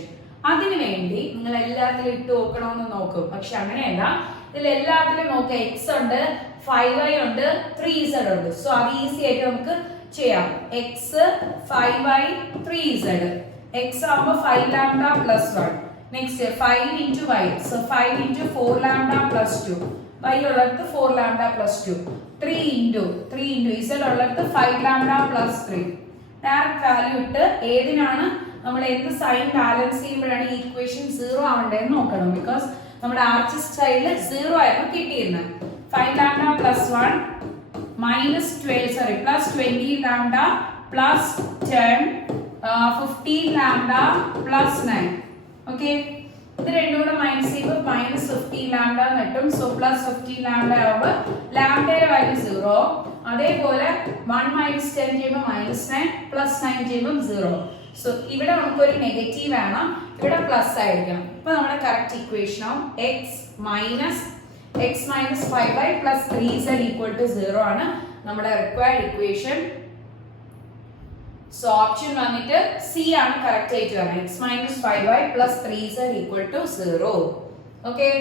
അതിനു വേണ്ടി നിങ്ങൾ എല്ലാത്തിലും ഇട്ട് നോക്കണമെന്ന് നോക്കും. പക്ഷെ അങ്ങനെയല്ല, ഇതിൽ എല്ലാത്തിലും നോക്കുക. x ഉണ്ട്, 5y ഉണ്ട്, 3z ഉണ്ട്. സോ അത് ഈസി ആയിട്ട് നമുക്ക് ചെയ്യാം. x, 5y, 3z. x ആവുമ്പോൾ 5 lambda plus 1. Next 5 into y. So 5 into 4 lambda plus 2. y ഉള്ളിടത്ത് 4 lambda plus 2. 3 into z ഉള്ളിടത്ത് 5 lambda plus 3. ഡയറക്റ്റ് വാല്യൂ ഇട്ട് ഏതിനാണ് നമ്മൾ എന്ത് സൈൻ ബാലൻസ് ചെയ്യുമ്പോഴാണ് ഈ ഇക്വേഷൻ 0 ആവണ്ടേന്ന് നോക്കണം. ബിക്കോസ് നമ്മുടെ ആർച്ച് സൈഡിൽ 0 ആയിരുന്നു കിട്ടിയിരുന്നത്. 5 lambda plus 1 minus 12 plus 20 lambda plus 10 15 lambda plus 9. Okay, ഇത് രണ്ടും കൂടെ മൈനസ് ചെയ്യുമ്പോൾ മൈനസ് 15 ലാംഡ കിട്ടും. സോ പ്ലസ് 15 ലാംഡ ആവുമ്പോൾ ലാംഡയുടെ വാല്യൂ 0. അതേപോലെ 1 മൈനസ് 10 ചെയ്യുമ്പോൾ മൈനസ് 9 പ്ലസ് 9 ചെയ്യുമ്പോൾ 0. സോ ഇവിടെ നമുക്കൊരു നെഗറ്റീവ് വേണം, ഇവിടെ പ്ലസ് ആയിരിക്കണം. ഇപ്പൊ നമ്മുടെ കറക്റ്റ് ഇക്വേഷൻ ആവും x minus 5y plus 3z equal to 0 ആണ് നമ്മുടെ റിക്വയർഡ് ഇക്വേഷൻ. സോ ഓപ്ഷൻ വന്നിട്ട് സി ആണ് കറക്റ്റ് ആയിട്ട് വരുന്നത്. x minus 5y plus 3z equal to 0. Okay.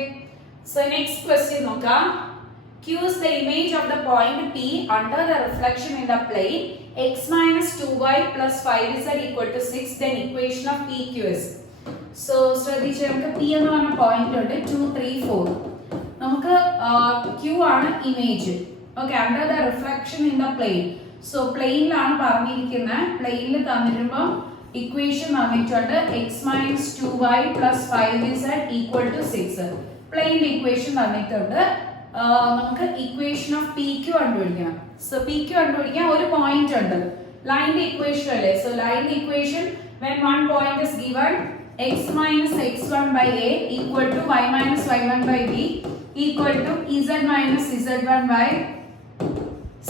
So next question നോക്കാം. Q is the image of the point P under the reflection in the plane x minus 2y plus 5z equal to 6. Then equation of PQ is. So ശ്രദ്ധിച്ച് നമുക്ക് P എന്ന് പറഞ്ഞ point ഉണ്ട് 2 3 4. നമുക്ക് Q ആണ് image. Okay, under the reflection in the plane. So പ്ലെയിനിലാണ് പറഞ്ഞിരിക്കുന്നത്. പ്ലെയിനിൽ തന്നിരുമ്പോൾ ഇക്വേഷൻ തന്നിട്ടുണ്ട് x minus 2y plus 5z equal to 6. പ്ലെയിനിന്റെ ഇക്വേഷൻ തന്നിട്ടുണ്ട്. നമുക്ക് ഇക്വേഷൻ ഓഫ് PQ കണ്ടുപിടിക്കണം. സോ PQ കണ്ടുപിടിക്കാൻ ഒരു പോയിന്റ് ഉണ്ട്. ലൈനിന്റെ ഇക്വേഷൻ അല്ലേ. സോ ലൈനിന്റെ equation when one point is given x minus x1 by a equal to y minus y1 by b equal to z minus z1 by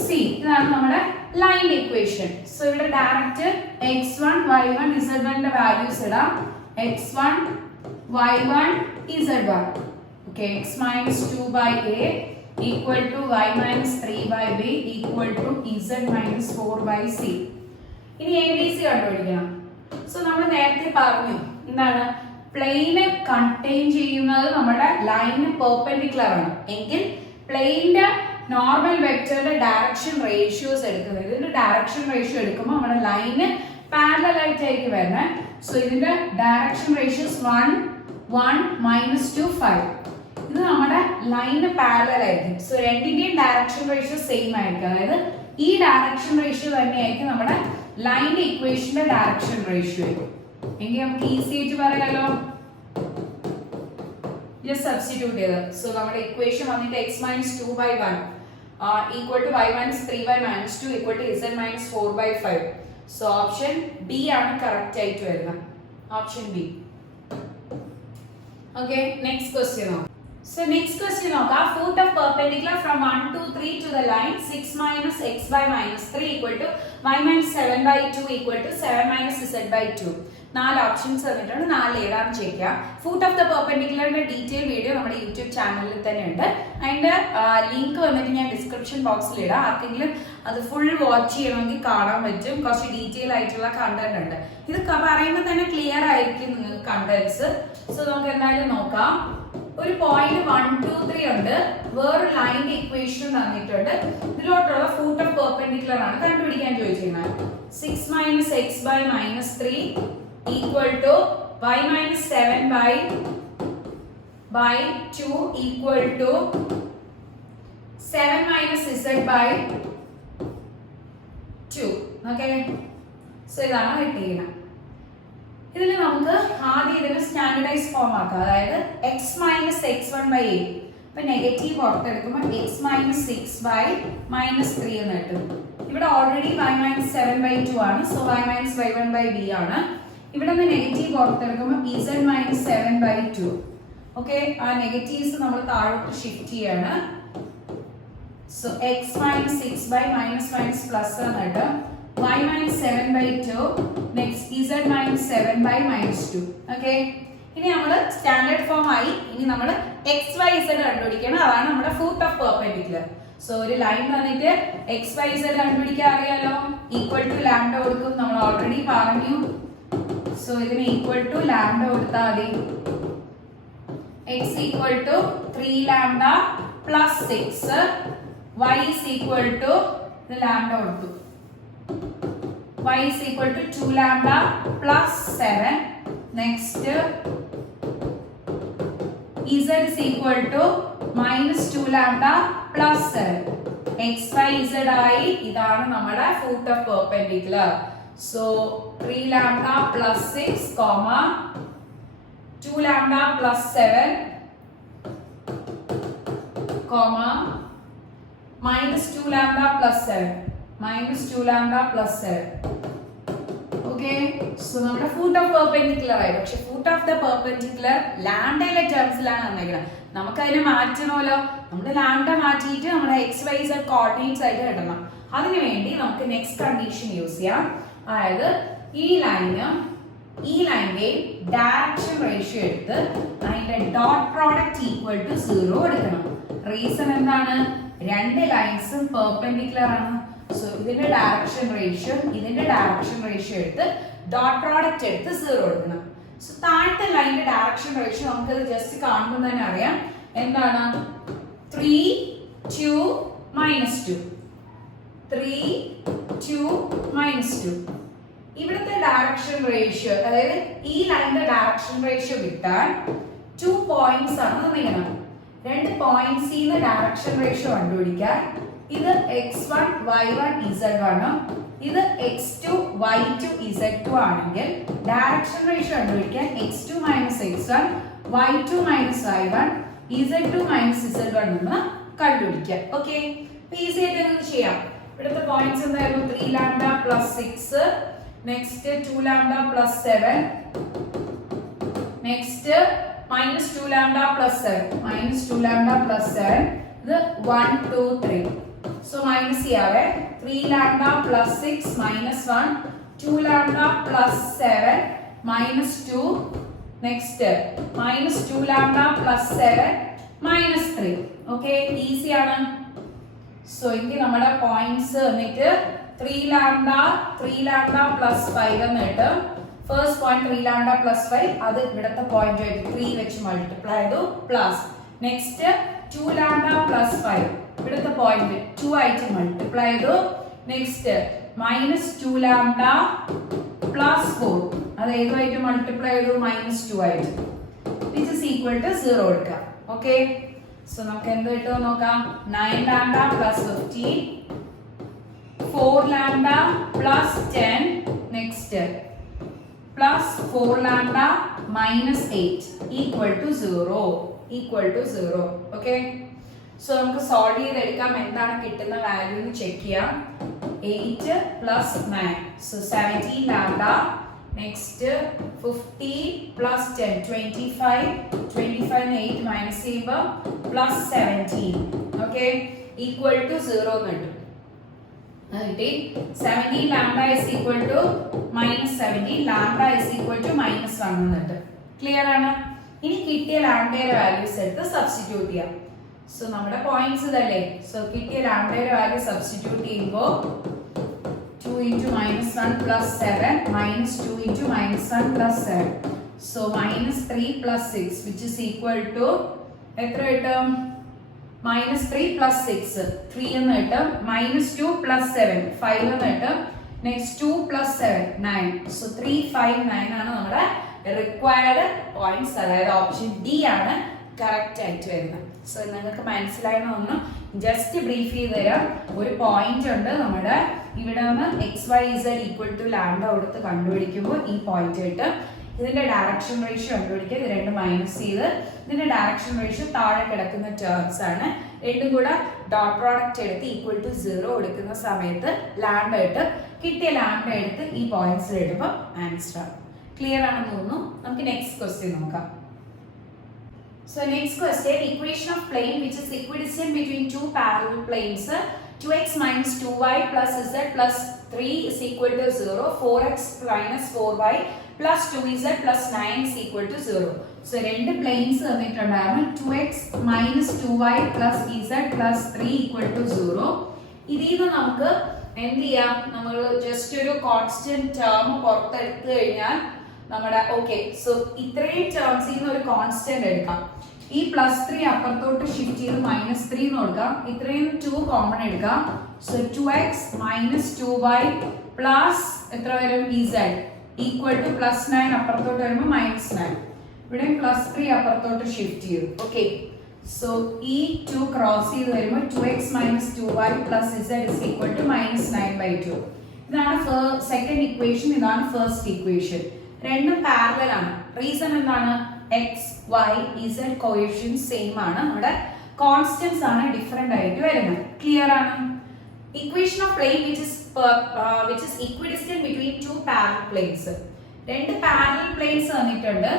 c. ഇതാണ് നമ്മുടെ line equation. So ഇവിടെ direct x1 y1 z1 ന്റെ values ഇടാം. x1 y1 z1. Okay, x minus 2 by a equal to y minus 3 by b equal to z minus 4 by c. ഇനി abc കണ്ടുപിടിക്കണം. So നമ്മൾ നേരത്തെ പറഞ്ഞു എന്താണ് പ്ലെയിന് കണ്ടെയ്ൻ ചെയ്യുന്നത് നമ്മുടെ ലൈനിന് പെർപെൻഡിക്കുലർ ആണ് എങ്കിൽ പ്ലെയിനിന്റെ നോർമൽ വെക്ടറിന്റെ ഡയറക്ഷൻ റേഷ്യോസ് എടുക്കുന്നത്. ഇതിന്റെ ഡയറക്ഷൻ റേഷ്യോ എടുക്കുമ്പോൾ നമ്മുടെ ലൈന് പാരലൽ ആയിട്ടായിരിക്കും വരുന്നത്. സോ ഇതിന്റെ ഡയറക്ഷൻ റേഷ്യോസ് 1 1 -2 5. ഇത് നമ്മുടെ ലൈന് പാരലൽ ആയിരിക്കും. സോ രണ്ടിന്റെയും ഡയറക്ഷൻ റേഷ്യോ സെയിം ആയിരിക്കും. അതായത് ഈ ഡയറക്ഷൻ റേഷ്യോ തന്നെയായിരിക്കും നമ്മുടെ ലൈനിന്റെ ഇക്വേഷന്റെ ഡയറക്ഷൻ റേഷ്യോ. എങ്കിൽ നമുക്ക് ഈസി ആയിട്ട് പറയാലോ, ജസ്റ്റ് സബ്സ്റ്റിറ്റ്യൂട്ട് ചെയ്ത്. സോ നമ്മുടെ ഇക്വേഷൻ വന്നിട്ട് x minus 2 by 1 equal to y minus 3 by minus 2 equal to z minus 4 by 5. So option B ആണ് കറക്റ്റ് ആയിട്ട് വരുന്നത്. Option B. Okay, next question. So So next question നോക്കാം. Foot of perpendicular from 1 to 3 to the line 6 minus x by minus 3 equal to y minus 7 by 2 equal to 7 minus z by 2. 4 options തന്നിട്ടുണ്ട്. 4 ഏതാണെന്ന് ചെയ്യാം. Foot of the പെർപെൻഡിക്കുലറിന്റെ detail video നമ്മുടെ YouTube ചാനലിൽ തന്നെ ഉണ്ട്. അതിന്റെ ലിങ്ക് വന്നിട്ട് ഞാൻ ഡിസ്ക്രിപ്ഷൻ ബോക്സിൽ ഇടാം. ആർക്കെങ്കിലും അത് ഫുൾ വാച്ച് ചെയ്യണമെങ്കിൽ കാണാൻ പറ്റും. കുറച്ച് ഡീറ്റെയിൽ ആയിട്ടുള്ള കണ്ടന്റ് ഉണ്ട്. ഇത് പറയുമ്പോൾ തന്നെ ക്ലിയർ ആയിരിക്കും നിങ്ങൾക്ക് കണ്ടന്റ്സ്. സോ നമുക്ക് എന്തായാലും നോക്കാം. ഒരു പോയിന്റ് 1 2 3 ഉണ്ട്. വേറൊരു ലൈനിന്റെ ഇക്വേഷൻ തന്നിട്ടുണ്ട്. ഇതിലോട്ടുള്ള ഫൂട്ട് ഓഫ് പെർപെൻഡിക്കുലർ ആണ് കണ്ടുപിടിക്കാൻ ചോദിച്ചിരുന്നത്. 6 minus x by minus 3 equal to y minus 7 by 2 equal to 7 minus z by 2. Okay. So ഇതാണ് കിട്ടിയിരിക്കുന്നത്. ഇതിൽ നമുക്ക് ആദ്യം ഇതിന്റെ സ്റ്റാൻഡേർഡൈസ് ഫോം ആക്കാം. അതായത് x minus x1 by 8. അപ്പൊ negative പുറത്തെടുക്കുമ്പോൾ x minus 6 by minus 3 എന്ന് കിട്ടും. ഇവിടെ ഓൾറെഡി y minus 7 by 2 ആണ്. So y minus y1 by b ആണ്. ഇവിടെ നിന്ന് നെഗറ്റീവ് പുറത്തെടുക്കുമ്പോൾ z minus 7 by 2. ഓക്കെ, ആ നെഗറ്റീവ്സ് നമ്മൾ താഴോട്ട് ഷിഫ്റ്റ് ചെയ്യാണ്. So x minus 6 by minus plus ആണ് കേട്ടോ. y minus 7 by 2, next z minus 7 by minus 2. Okay, ഇനി നമ്മൾ സ്റ്റാൻഡേർഡ് ഫോം ആയി. ഇനി നമ്മൾ x y z കണ്ടുപിടിക്കണം. അതാണ് നമ്മുടെ ഫൂട്ട് ഓഫ് പെർപെൻഡിക്കുലർ. സോ ഒരു ലൈൻ തന്നിട്ട് x y z കണ്ടുപിടിക്കാൻ അറിയാലോ. ഈക്വൽ ടു ലാംഡ കൊടുക്കും. നമ്മൾ ഓൾറെഡി പറഞ്ഞു. സോ ഇതിന് ഈക്വൽ ടു ലാംഡ കൊടുത്താൽ മതി. x equal to 3 lambda plus 6, y is equal to lambda കൊടുത്തു. y is equal to 2 lambda plus 7. Next, z is equal to minus 2 lambda plus 7. x, y, z ആയി. ഇതാണ് നമ്മുടെ foot of perpendicular. So 3 lambda plus 6, 2 lambda plus 7, minus 2 lambda plus 7. minus 2 lambda plus 7. Okay, so നമ്മുടെ foot of perpendicular ആയി. പക്ഷെ foot of the perpendicular ലാംഡയിലെ ടേംസിലാണ് തന്നിരിക്കുന്നത്. നമുക്ക് അതിനെ മാറ്റണമല്ലോ. നമ്മൾ ലാംഡ മാറ്റിയിട്ട് നമ്മുടെ എക്സ് വൈ സെഡ് കോർഡിനേറ്റ്സ് ആയിട്ട് ഇടണം. അതിനു വേണ്ടി നമുക്ക് നെക്സ്റ്റ് കണ്ടീഷൻ യൂസ് ചെയ്യാം. അതായത് ഈ ലൈനിന്റെ ഡയറക്ഷൻ റേഷ്യോ എടുത്ത് അതിന്റെ ഡോട്ട് പ്രോഡക്റ്റ് ഈക്വൽ ടു 0 എടുക്കണം. റീസൺ എന്താണ്? രണ്ട് ലൈൻസും പെർപെൻഡിക്കുലർ ആണ്. സോ ഇതിന്റെ ഡയറക്ഷൻ റേഷ്യോ എടുത്ത് ഡോട്ട് പ്രോഡക്റ്റ് എടുത്ത് 0 എടുക്കണം. സോ താഴത്തെ ലൈനിന്റെ ഡയറക്ഷൻ റേഷ്യോ നമുക്കത് ജസ്റ്റ് കാണുമ്പോൾ തന്നെ അറിയാം. എന്താണ്? 3 2 -2. 3 2 -2. ഇവിടുത്തെ ഡയറക്ഷൻ റേഷ്യോ, അതായത് ഈ ലൈനിന്റെ ഡയറക്ഷൻ റേഷ്യോ കിട്ടാൻ 2 പോയിന്റ്സ് ആണ് തന്നിരിക്കുന്നത്. രണ്ട് പോയിന്റ്സിൽ ഡയറക്ഷൻ റേഷ്യോ കണ്ടുപിടിക്കാൻ ഇത് x1 y1 z1 ഇത് x2 y2 z2 ആണെങ്കിൽ ഡയറക്ഷൻ റേഷ്യോ കണ്ടുപിടിക്കാൻ x2 x1 y2 y1 z2 z1 എന്ന് കണ്ടുപിടിക്കാം. ഓക്കെ, ഈസി ആയിട്ട് നമുക്ക് ചെയ്യാം. ഇവിടുത്തെ പോയിന്റ്സ് എന്തായിരുന്നു? 3 lambda plus 6, next 2 lambda plus 7, next minus 2 lambda plus 7, ഇത് 1 2 3. So minus here 3 lambda plus 6 minus 1, 2 lambda plus 7 minus 2, next minus 2 lambda plus 7 minus 3. Okay, easy ആണ്. So ഇനി നമ്മുടെ പോയിന്റ്സ് വന്നിട്ട് 3 lambda plus 5 എന്ന് കിട്ടും. ഫസ്റ്റ് പോയിന്റ് 3 lambda plus 5, അത് ഇവിടുത്തെ point ആയിട്ട് 3 വെച്ച് മൾട്ടിപ്ലൈ ചെയ്തു പ്ലസ്. നെക്സ്റ്റ് 2 lambda plus 5, ഇവിടുത്തെ പോയിന്റ് 2 ആയിട്ട് മൾട്ടിപ്ലൈ ചെയ്തു. നെക്സ്റ്റ് മൈനസ് 2 lambda plus 4, അത് ഏതുമായിട്ട് മൾട്ടിപ്ലൈ ചെയ്തു? -2 ആയിട്ട്, വിച്ച് ഇസ് ഈക്വൽ ടു 0 എടുക്കാം. ഓക്കെ, സോ നമുക്ക് എന്ത് കിട്ടുമോ നോക്കാം. 9 lambda plus 15, 4 lambda plus 10, next plus 4 lambda minus 8 equal to 0. Okay, so നമുക്ക് സോൾവ് ചെയ്തെടുക്കാം. എന്താണ് കിട്ടുന്ന വാല്യൂ എന്ന് ചെക്ക് ചെയ്യാം. 8 plus 9, so 17 lambda. Next 50 plus 10 25 25 8 minus ചെയ്യുമ്പോൾ പ്ലസ് 17 ഓക്കെ ഈക്വൽ ടു 0 എന്ന് കിട്ടി 17 lambda is equal to minus 17 lambda is equal to minus 1 എന്നിട്ട് ക്ലിയർ ആണ്. ഇനി കിട്ടിയ ലാംഡയുടെ വാല്യൂസ് എടുത്ത് സബ്സ്റ്റിറ്റ്യൂട്ട് ചെയ്യാം. സോ നമ്മുടെ പോയിന്റ്സ് ഇതല്ലേ. സോ കിട്ടിയ ലാംഡയുടെ വാല്യൂ സബ്സ്റ്റിറ്റ്യൂട്ട് ചെയ്യുമ്പോൾ 2 into minus 1 plus 7 minus 2 into minus 1 plus 7. So minus 3 plus 6 which is equal to എത്ര കിട്ടും? minus 3 plus 6 3 എന്ന് കിട്ടും. minus 2 plus 7 5 എന്ന് കിട്ടും. next 2 plus 7 9. so 3 5 9 ആണ് നമ്മുടെ റിക്വയർഡ് പോയിന്റ്സ്. അതായത് ഓപ്ഷൻ ഡി ആണ് കറക്റ്റ് ആയിട്ട് വരുന്നത്. സോ നിങ്ങൾക്ക് മനസ്സിലായെന്ന് തോന്നുന്നു. ജസ്റ്റ് ബ്രീഫ് ചെയ്ത് തരാം. ഒരു പോയിന്റ് ഉണ്ട് നമ്മുടെ ഇവിടെ നിന്ന് XYZ ഈക്വൽ ടു ലാംഡ കൊടുത്ത് കണ്ടുപിടിക്കുമ്പോൾ ഈ പോയിന്റ് കിട്ടും. ഇതിന്റെ ഡയറക്ഷൻ റേഷ്യോ കണ്ടുപിടിക്കുക. ഇത് രണ്ടും മൈനസ് ചെയ്ത് ഇതിന്റെ ഡയറക്ഷൻ റേഷ്യോ താഴെ കിടക്കുന്ന ടേംസ് ആണ്. രണ്ടും കൂടെ ഡോട്ട് പ്രോഡക്റ്റ് എടുത്ത് ഈക്വൽ ടു 0 കൊടുക്കുന്ന സമയത്ത് ലാംഡ ഇട്ട് കിട്ടിയ ലാംഡ എടുത്ത് ഈ പോയിന്റ്സിൽ ഇടുമ്പോൾ ആൻസർ ആണ്. ക്ലിയർ ആണെന്ന് തോന്നുന്നു. നമുക്ക് നെക്സ്റ്റ് ക്വസ്റ്റ്യൻ നോക്കാം. So next question, equation of plane which is equidistant between two parallel planes 2x minus 2y plus z plus 3 is equal to 0, 4x minus 4y plus 2z plus 9 is equal to 0. So രണ്ട് planes തന്നിട്ടുണ്ടായിരുന്നു 2x minus 2y plus z plus 3 equal to 0. ഇതിൽ നിന്ന് നമുക്ക് എന്ത് ചെയ്യാം? നമ്മൾ just ഒരു constant term പുറത്തെടുത്തു കഴിഞ്ഞാൽ നമ്മുടെ ഓക്കെ. സോ ഇത്രയും ടേംസിൽ നിന്ന് ഒരു കോൺസ്റ്റന്റ് എടുക്കാം. ഈ പ്ലസ് 3 അപ്പുറത്തോട്ട് ഷിഫ്റ്റ് ചെയ്ത് മൈനസ് 3 എന്ന് കൊടുക്കാം. ഇത്രയും 2 കോമൺ എടുക്കാം. So 2x minus 2y plus എത്ര വരും? z ഈക്വൽ ടു പ്ലസ് 9 അപ്പുറത്തോട്ട് വരുമ്പോൾ മൈനസ് 9. ഇവിടെ പ്ലസ് 3 അപ്പുറത്തോട്ട് ഷിഫ്റ്റ് ചെയ്തു. ഓക്കെ. സോ ഈ 2 ക്രോസ് ചെയ്ത് വരുമ്പോൾ 2x minus 2y plus z is equal to minus 9/2. ഇതാണ് സെക്കൻഡ് ഇക്വേഷൻ. ഇതാണ് ഫസ്റ്റ് ഇക്വേഷൻ. രണ്ടും പാരലൽ ആണ്. റീസൺ എന്താണ്? x y z coefficient same ആണ്. നമ്മുടെ കോൺസ്റ്റന്റ്സ് ആണ് ഡിഫറെന്റ് ആയിട്ട് വരുന്നത്. ക്ലിയർ ആണ്. Equation of plane which is equidistant between two parallel planes. രണ്ട് പാരലൽ പ്ലെയിൻസ് തന്നിട്ടുണ്ട്.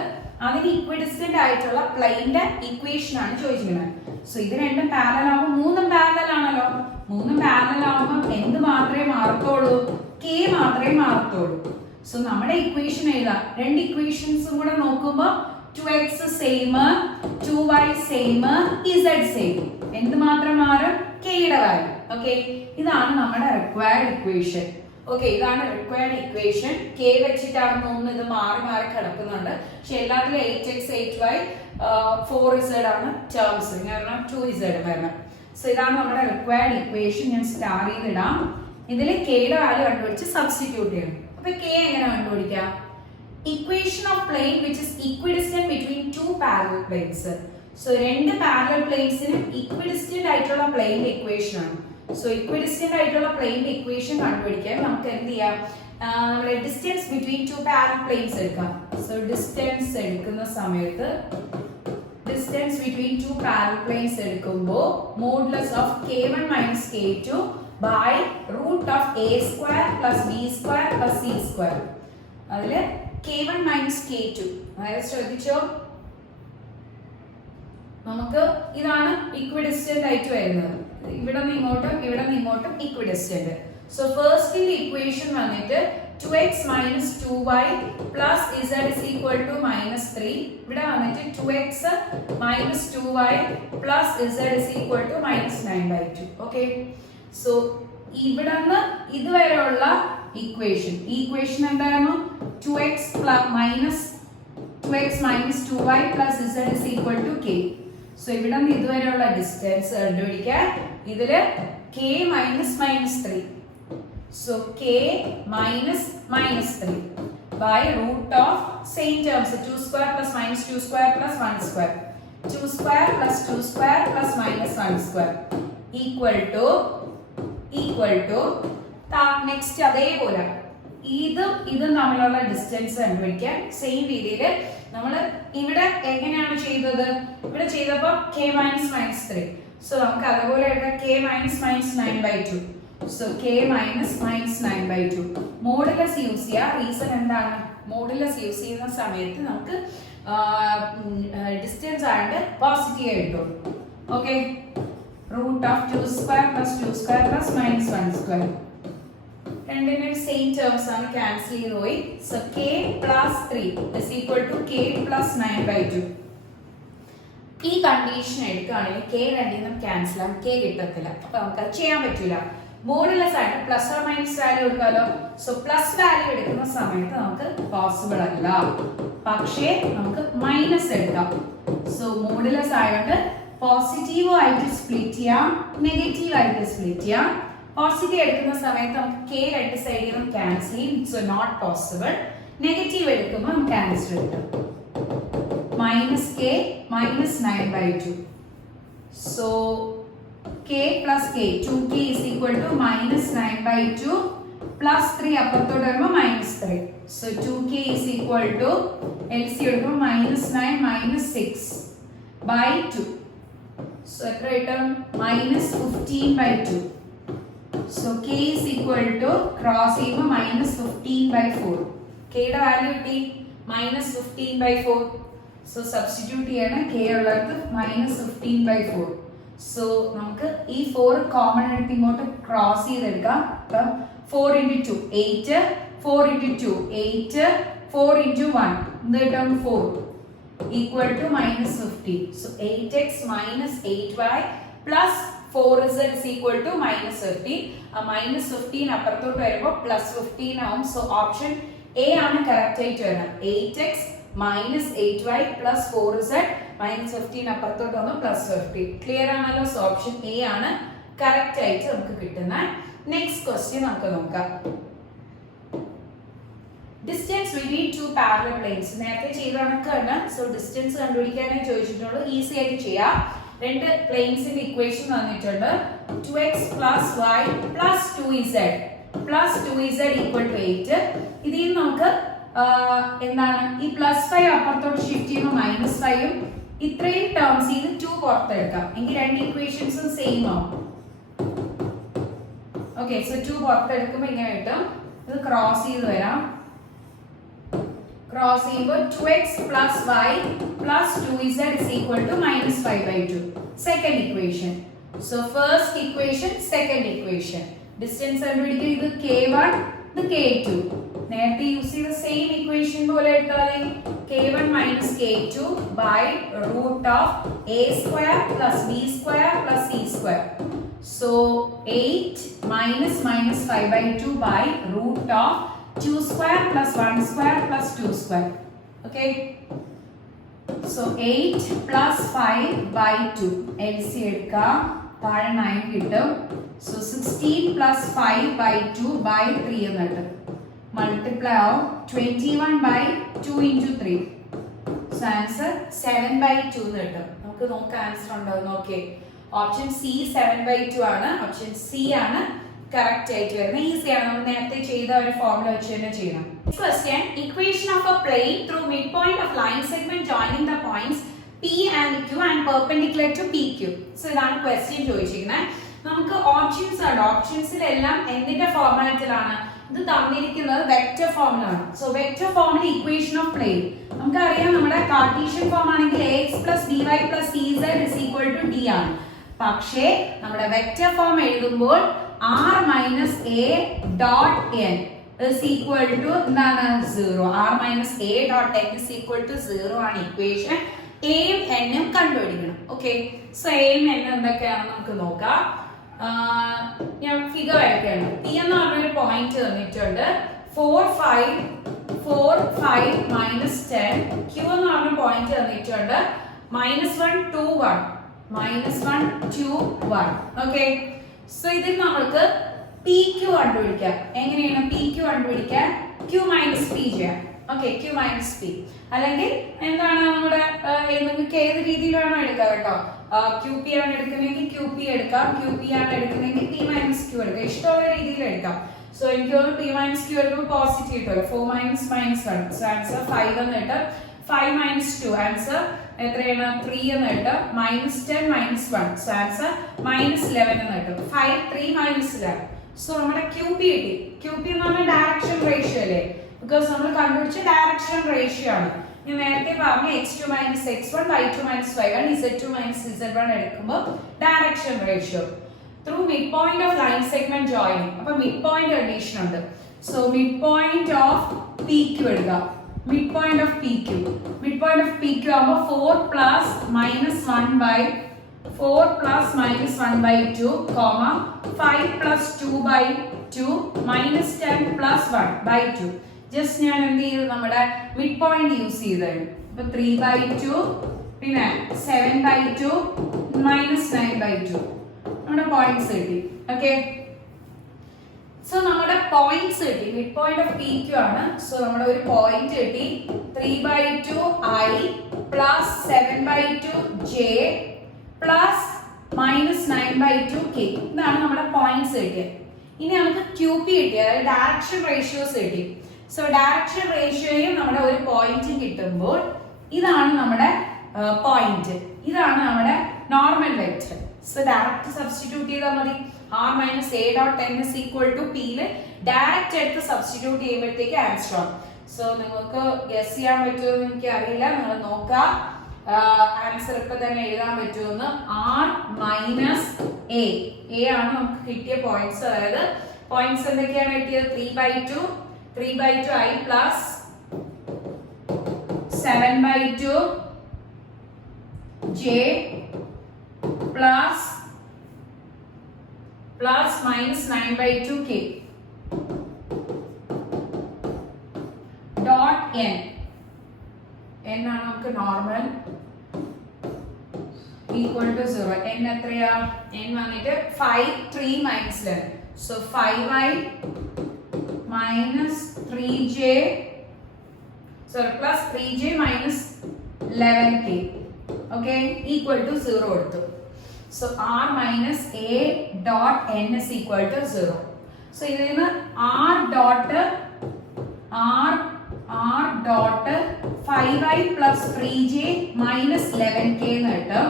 അതിന് ഇക്വിഡിസ്റ്റന്റ് ആയിട്ടുള്ള പ്ലെയിന്റെ ഇക്വേഷൻ ആണ് ചോദിച്ചിരിക്കുന്നത്. സോ ഇത് രണ്ടും പാരലൽ ആവുമ്പോൾ മൂന്നും പാരലൽ ആണല്ലോ. മൂന്നും പാരലൽ ആവുമ്പോൾ എന്ത് മാത്രമേ മാറത്തുള്ളൂ? k മാത്രമേ മാറത്തുള്ളൂ. സോ നമ്മുടെ ഇക്വേഷൻ എഴുതാം. രണ്ട് ഇക്വേഷൻസും കൂടെ നോക്കുമ്പോൾ 2x same 2y same z same. എന്ത് മാത്രം മാറും? k യുടെ വാല്യൂ. ഓക്കെ. ഇതാണ് നമ്മുടെ റിക്വയർഡ് ഇക്വേഷൻ. ഓക്കെ. ഇതാണ് റിക്വയർഡ് ഇക്വേഷൻ. k വെച്ചിട്ടാണ് തോന്നുന്നു ഇത് മാറി മാറി കിടക്കുന്നുണ്ട്. പക്ഷെ എല്ലാത്തിലും 8x 8y 4z ആണ് ടേംസ്. കാരണം 2z വരണം. സോ ഇതാണ് നമ്മുടെ റിക്വയർഡ് ഇക്വേഷൻ. ഞാൻ സ്റ്റാർ ചെയ്തിടാം. ഇതിൽ k യുടെ വാല്യൂ കണ്ടുപിടിച്ച് സബ്സ്റ്റിറ്റ്യൂട്ട് ചെയ്യണം. അപ്പൊ k എങ്ങനെ കണ്ടുപിടിക്കാം? Equation of plane which is equidistant between two parallel planes. So രണ്ട് പാരലൽ പ്ലെയിൻസിനും ഇക്വിഡിസ്റ്റന്റ് ആയിട്ടുള്ള പ്ലെയിന്റെ ഇക്വേഷൻ ആണ്. സോ ഇക്വിഡിസ്റ്റന്റ് ആയിട്ടുള്ള പ്ലെയിന്റെ ഇക്വേഷൻ കണ്ടുപിടിക്കാൻ നമുക്ക് എന്ത് ചെയ്യാം? നമ്മുടെ distance between two parallel planes എടുക്കാം. സോ ഡിസ്റ്റൻസ് എടുക്കുന്ന സമയത്ത് distance between two parallel planes എടുക്കുമ്പോൾ modulus of k1 minus k2 by root of a square plus b square plus c square. അതില് k1 minus k2 അതായത് ശ്രദ്ധിച്ചോ, നമുക്ക് ഇതാണ് equidistant ആയിട്ട് വരുന്നത്. ഇവിടെ നിന്ന് ഇങ്ങോട്ടും ഇവിടെ നിന്ന് ഇങ്ങോട്ടും ഇക്വിഡിസ്റ്റന്റ്. സോ ഫസ്റ്റ് ഇക്വേഷൻ വന്നിട്ട് 2x minus 2y plus z is equal to minus 3. ഇവിടെ വന്നിട്ട് 2x minus 2y plus z is equal to minus 9/2. Okay. So ഇവിടെ നിന്ന് ഇതുവരെയുള്ള ഇക്വേഷൻ എന്തായിരുന്നു? 2x minus 2y plus z is equal to k. So ഇവിടെ നിന്ന് ഇതുവരെയുള്ള distance കണ്ടുപിടിക്കാൻ ഇതില് k minus 3. So k minus 3 by root of same terms 2 square plus minus 2 square plus 1 square 2 square plus 2 square plus minus 1 square equal to next അതേപോലെ ഇതും തമ്മിലുള്ള distance കണ്ടുപിടിക്കാൻ same രീതിയിൽ നമ്മൾ ഇവിടെ എങ്ങനെയാണ് ചെയ്തത്? ഇവിടെ ചെയ്തപ്പോൾ k minus 3. സോ നമുക്ക് അതുപോലെ എടുക്കാം k minus 9/2. So k minus 9/2 modulus use ചെയ്യുക. റീസൺ എന്താണ്? മോഡുലസ് യൂസ് ചെയ്യുന്ന സമയത്ത് നമുക്ക് ഡിസ്റ്റൻസ് ആയിട്ട് പോസിറ്റീവ് കിട്ടും. Okay, root of 2 square plus 2 square plus minus 1 square രണ്ടിനും സെയിം ടേംസ് ആണ്, ക്യാൻസൽ ചെയ്ത് പോയി. So k plus 3 is equal to k plus 9/2. ഈ കണ്ടീഷൻ എടുക്കുകയാണെങ്കിൽ കെ രണ്ടിനും ക്യാൻസൽ ആകും, കെ കിട്ടത്തില്ല. അപ്പൊ നമുക്ക് അത് ചെയ്യാൻ പറ്റില്ല. മോഡുലസ് ആയിട്ട് പ്ലസ് ഓർ മൈനസ് വാല്യൂ എടുക്കാമല്ലോ. സോ പ്ലസ് വാല്യൂ എടുക്കുന്ന സമയത്ത് നമുക്ക് പോസിബിൾ അല്ല, പക്ഷേ നമുക്ക് മൈനസ് എടുക്കാം. സോ മോഡുലസ് ആയിട്ട് പോസിറ്റീവ് ആയിട്ട് സ്പ്ലിറ്റ് ചെയ്യാം, നെഗറ്റീവ് ആയിട്ട് സ്പ്ലിറ്റ് ചെയ്യാം. പോസിറ്റീവ് എടുക്കുന്ന സമയത്ത് നമുക്ക് കെ രണ്ട് സൈഡിൽ നിന്നും ക്യാൻസൽ ചെയ്യും. So not possible. നെഗറ്റീവ് എടുക്കുമ്പോൾ നമുക്ക് ആൻസർ കിട്ടും minus K minus 9/2. So k plus k 2k is equal to minus 9/2 plus 3 അപ്പുറത്തോട്ട് വരുമ്പോൾ minus 3. So 2k is equal to LCM എടുക്കുമ്പോൾ minus 9 minus 6/2. So എത്ര കിട്ടും? minus 15/2. So k is equal to cross ചെയ്യുമ്പോൾ minus 15/4. k യുടെ value കിട്ടി minus 15/4. So substitute ചെയ്യണം, k ഉള്ളത് minus 15/4. സോ നമുക്ക് ഈ 4 കോമൺ എടുത്ത് ഇങ്ങോട്ട് ക്രോസ് ചെയ്തെടുക്കാം. അപ്പം 4 × 2 8, 4 × 2 8, 4 × 1 എന്ത് കിട്ടും? 4 equal to minus 15. So 8x minus 8y plus 4z is equal to minus 15. ആ മൈനസ് 15 അപ്പുറത്തോട്ട് വരുമ്പോൾ പ്ലസ് 15 ആവും. സോ ഓപ്ഷൻ എ ആണ് കറക്റ്റ് ആയിട്ട് വരുന്നത്. 8x minus 8y plus 4z minus 15 അപ്പുറത്തോട്ട് വന്നു പ്ലസ് 50. ക്ലിയർ ആണല്ലോ? സോ ഓപ്ഷൻ എ ആണ് കറക്റ്റ് ആയിട്ട് നമുക്ക് കിട്ടുന്ന. നെക്സ്റ്റ് ക്വസ്റ്റ്യൻ നമുക്ക് നോക്കാം. Distance between two parallel planes നേരത്തെ ചെയ്ത കണക്കാണ്. സോ ഡിസ്റ്റൻസ് കണ്ടുപിടിക്കാനായി ചോദിച്ചിട്ടുള്ളൂ, ഈസി ആയിട്ട് ചെയ്യാം. രണ്ട് പ്ലെയിൻസിന്റെ ഇക്വേഷൻ തന്നിട്ടുണ്ട്. 2x plus y plus 2z plus 2z equal to 8. ഇതിൽ നമുക്ക് എന്താണ് ഈ പ്ലസ് 5 അപ്പുറത്തോട്ട് ഷിഫ്റ്റ് ചെയ്യുമ്പോൾ മൈനസ് 5ഉം ഇത്രയും ടേംസ് ഇത് 2 പുറത്തെടുക്കാം എങ്കിൽ രണ്ട് ഇക്വേഷൻസും സെയിം ആവും. ഓക്കെ, സോ 2 പുറത്തെടുക്കുമ്പോൾ ഇങ്ങനെ കിട്ടും. ഇത് ക്രോസ് ചെയ്ത് വരാം. ക്രോസ് ചെയ്യുമ്പോൾ 2x plus y plus 2z is equal to minus 5/2. Second equation. So first equation, second equation. Distance കണ്ടുപിടിക്കുക. ഇത് k1, ഇത് k2. നേരത്തെ യൂസ് ചെയ്ത സെയിം ഇക്വേഷൻ പോലെ എടുത്താൽ k1 minus k2 by root of a square plus b square plus c square. So 8 minus 5/2 by root of 2 square plus 1 square plus 2 square. Okay. So 8 plus 5/2 LCM എടുക്കാം. താഴെ 9 കിട്ടും. So 16 plus 5/2 by 3 എന്ന് കിട്ടും. Multiply of 21/2 into 3. So answer 7/2 എന്ന് കിട്ടും. നമുക്ക് നോക്കാം answer ഉണ്ടാവും. ഓക്കെ, ഓപ്ഷൻ സി 7/2 ആണ്. ഓപ്ഷൻ സി ആണ് കറക്റ്റ് ആയിട്ട് വരുന്നത്. ഈസി ആണ്, നമ്മൾ നേരത്തെ ചെയ്ത ഒരു ഫോർമുല വെച്ച് തന്നെ ചെയ്യണം. Question: Equation of a plane through midpoint of line segment joining the points P and Q and perpendicular to PQ. So ഇതാണ് ക്വസ്റ്റ്യൻ ചോദിച്ചിരിക്കുന്നത്. നമുക്ക് ഓപ്ഷൻസ് ആണ്. ഓപ്ഷൻസിലെല്ലാം എന്തിന്റെ ഫോർമാറ്റിലാണ്? ഇത് തന്നിരിക്കുന്നത് വെക്റ്റർ ഫോമിലാണ്. സോ വെക്റ്റർ ഫോമിൽ ഇക്വേഷൻ ഓഫ് പ്ലെയിൻ നമുക്കറിയാം. നമ്മുടെ കാർട്ടീഷ്യൻ ഫോം ആണെങ്കിൽ ax plus by plus cz is equal to d ആണ്. പക്ഷേ നമ്മുടെ വെക്റ്റർ ഫോം എഴുതുമ്പോൾ r minus a dot n is equal to എന്താണ്? 0. r minus a dot n is equal to 0 ആണ് equation. എയും എന്നും കണ്ടുപിടിക്കണം. ഓക്കെ, സോ എയും എന്നും എന്തൊക്കെയാണെന്ന് നമുക്ക് നോക്കാം. ഞാൻ ഫിഗർ വരയ്ക്കുകയാണ്. പി എന്ന് പറഞ്ഞൊരു പോയിന്റ് തന്നിട്ടുണ്ട്. 4 5 മൈനസ് 10. ക്യൂ എന്ന് പറഞ്ഞ പോയിന്റ് തന്നിട്ടുണ്ട്. -1 2 1 -1 2 1. ഓക്കെ, സോ ഇതിൽ നമുക്ക് പി ക്യൂ കണ്ടുപിടിക്കാം. എങ്ങനെയാണ് പി ക്യൂ കണ്ടുപിടിക്കാൻ? ക്യൂ മൈനസ് പി ചെയ്യാം. ഓക്കെ, ക്യൂ മൈനസ് പി അല്ലെങ്കിൽ എന്താണ് നമ്മുടെ നിങ്ങൾക്ക് ഏത് രീതിയിൽ വേണോ എടുക്കാം കേട്ടോ. ക്യൂ പി ആണ് എടുക്കുന്നതെങ്കിൽ ക്യൂ പി എടുക്കാം. ക്യൂ പി ആണ് എടുക്കുന്നതെങ്കിൽ പി മൈനസ് ക്യൂ എടുക്കാം. ഇഷ്ടമുള്ള രീതിയിൽ എടുക്കാം. സോ എനിക്ക് തോന്നുന്നു പി മൈനസ് ക്യൂ എടുക്കുമ്പോൾ പോസിറ്റീവ് കിട്ടുമല്ലോ. 4 മൈനസ് -1. സോ ആൻസർ 5 എന്ന് കിട്ടും. 5 മൈനസ് 2 ആൻസർ എത്രയാണ്? 3 എന്ന് കിട്ടും. -10 -1. സോ ആൻസർ -11 എന്ന് കിട്ടും. 5 3 -11. സോ നമ്മുടെ ക്യൂ പി കിട്ടി. ക്യൂ പി എന്ന് പറഞ്ഞാൽ ഡയറക്ഷൻ റേഷ്യോ അല്ലേ. ബിക്കോസ് നമ്മൾ കണ്ടുപിടിച്ച ഡയറക്ഷൻ റേഷ്യോ ആണ്. ഞാൻ നേരത്തെ പറഞ്ഞ x2 minus x1 y2 minus y1 z2 minus z1 എടുക്കുമ്പോൾ direction ratio through mid point of line segment joining. അപ്പൊ മിഡ് പോയിന്റ് കണ്ടീഷൻ ഉണ്ട്. So mid point of PQ എടുക്കാം. മിഡ് പോയിന്റ് ഓഫ് PQ ആകുമ്പോൾ 4 plus minus 1 by 4 plus minus 1 by 2, 5 plus 2 by 2 minus 10 plus 1 by 2. Just ഞാൻ എന്ത് ചെയ്തു, നമ്മുടെ mid point use ചെയ്തത്. അപ്പൊ 3/2 പിന്നെ 7/2 minus 9/2 നമ്മുടെ പോയിന്റ്സ് കിട്ടി. ഓക്കെ, സോ നമ്മുടെ പോയിന്റ്സ് കിട്ടി. മിഡ് പോയിന്റ് ഓഫ് PQ ആണ്. സോ നമ്മുടെ ഒരു പോയിന്റ് കിട്ടി 3/2 I plus 7/2 J plus minus 9/2 K. ഇതാണ് നമ്മുടെ പോയിന്റ്സ് കിട്ടിയത്. ഇനി നമുക്ക് QP കിട്ടി, അതായത് ഡയറക്ഷൻ റേഷ്യോസ് കിട്ടി. സോ ഡയറക്ഷൻ റേഷ്യോയും നമ്മുടെ ഒരു പോയിന്റും കിട്ടുമ്പോൾ ഇതാണ് നമ്മുടെ പോയിന്റ്, ഇതാണ് നമ്മുടെ normal vector. So direct substitute ചെയ്താൽ മതി. r minus a dot n is equal to p ല് ഡയറക്റ്റ് എടുത്ത് സബ്സ്റ്റിറ്റ്യൂട്ട് ചെയ്യുമ്പോഴത്തേക്ക് ആൻസർ. സോ നിങ്ങൾക്ക് ഗസ് ചെയ്യാൻ പറ്റുമെന്ന് എനിക്ക് അറിയില്ല, നിങ്ങൾ നോക്കുക. ആൻസർ ഇപ്പൊ തന്നെ എഴുതാൻ പറ്റുമെന്ന്. r minus a ആണ് നമുക്ക് കിട്ടിയ പോയിന്റ്സ്. അതായത് പോയിന്റ്സ് എന്തൊക്കെയാണ് കിട്ടിയത്? 3/2 I plus 7/2 J plus minus 9/2 K dot n. n ആണ് നമുക്ക് നോർമൽ equal to 0. n എത്രയാ? n വന്നിട്ട് 5 3 minus 11. so 5i minus 3j plus 3j minus 11k, okay, equal to 0 എടുത്തു. so r minus a dot n is equal to 0. so ഇതിൽ നിന്ന് r dot 5i plus 3j minus 11k എന്ന് കിട്ടും.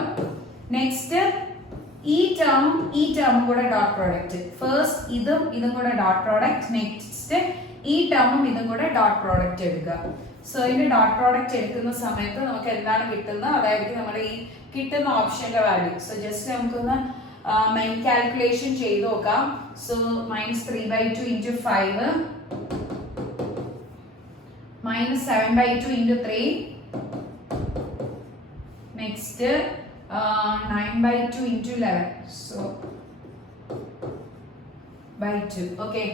Next ഈ ടേമും കൂടെ dot product. First ഇതും കൂടെ dot product. Next ഈ ടേമും ഇതും കൂടെ ഡോട്ട് പ്രോഡക്റ്റ് എടുക്കുക. സോ ഇതിന്റെ ഡോട്ട് പ്രോഡക്റ്റ് എടുക്കുന്ന സമയത്ത് നമുക്ക് എന്താണ് കിട്ടുന്നത്, അതായിരിക്കും നമ്മുടെ ഈ കിട്ടുന്ന ഓപ്ഷന്റെ വാല്യൂ. സോ ജസ്റ്റ് നമുക്കൊന്ന് മെയിൻ കാൽക്കുലേഷൻ ചെയ്ത് നോക്കാം. So minus 3/2 into 5 minus 7/2 into 3, next 9/2 into 11, so by 2. okay,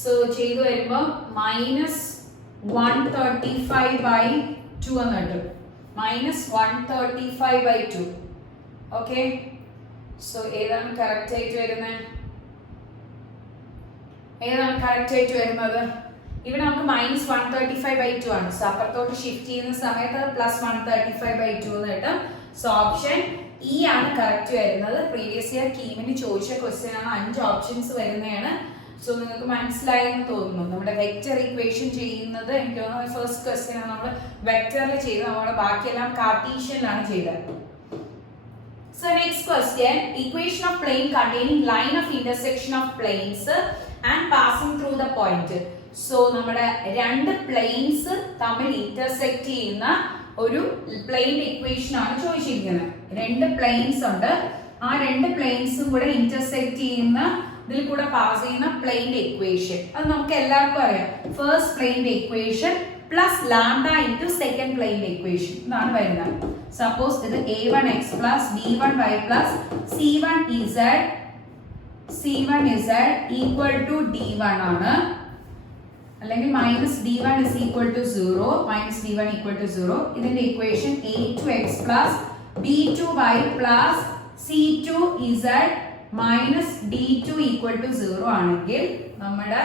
so ചെയ്തു വരുമ്പോൾ minus 135/2 എന്നിട്ട് minus 135/2. okay, so ഏതാണ് കറക്റ്റ് ആയിട്ട് വരുന്നത്? ഇവിടെ നമുക്ക് minus 135/2 ആണ്. സോ അപ്പുറത്തോട്ട് ഷിഫ്റ്റ് ചെയ്യുന്ന സമയത്ത് plus 135/2 എന്ന് കിട്ടും. സോ ഓപ്ഷൻ ഇ ആണ് കറക്റ്റ് വരുന്നത്. പ്രീവിയസ് ഇയർ കീമിന് ചോദിച്ച ക്വസ്റ്റ്യൻ ആണ്. 5 ഓപ്ഷൻസ് വരുന്നതാണ്. സോ നിങ്ങൾക്ക് മനസ്സിലായി എന്ന് തോന്നുന്നു. നമ്മുടെ വെക്റ്റർ ഇക്വേഷൻ ചെയ്യുന്നത് എനിക്ക് തോന്നുന്നു ഫസ്റ്റ് ക്വസ്റ്റ്യൻ ആണ് നമ്മൾ വെക്റ്ററിൽ ചെയ്തത്. നമ്മൾ ബാക്കിയെല്ലാം കാർട്ടീഷ്യനിലാണ് ചെയ്തത്. So next question, equation of plane containing line of intersection of planes and passing through the point. So നമ്മുടെ രണ്ട് പ്ലെയിൻസ് തമ്മിൽ ഇന്റർസെക്ട് ചെയ്യുന്ന ഒരു പ്ലെയിൻ ഇക്വേഷൻ ആണ് ചോദിച്ചിരിക്കുന്നത്. രണ്ട് പ്ലെയിൻസ് ഉണ്ട്, ആ രണ്ട് പ്ലെയിൻസും കൂടെ ഇന്റർസെക്ട് ചെയ്യുന്ന ഇതിൽ കൂടെ പാസ് ചെയ്യുന്ന പ്ലെയിൻ ഇക്വേഷൻ. അത് നമുക്ക് എല്ലാവർക്കും അറിയാം. First plane equation plus lambda into second plane equation ഇതാണ് വരുന്നത്. സപ്പോസ് ഇത് a1x plus b1y plus c1z equal to d1 ആണ്. അല്ലെങ്കിൽ minus d1 is equal to 0, minus d1 equal to 0. ഇതിന്റെ equation a2x plus b2y plus c2z minus d2 equal to 0 ആണെങ്കിൽ നമ്മുടെ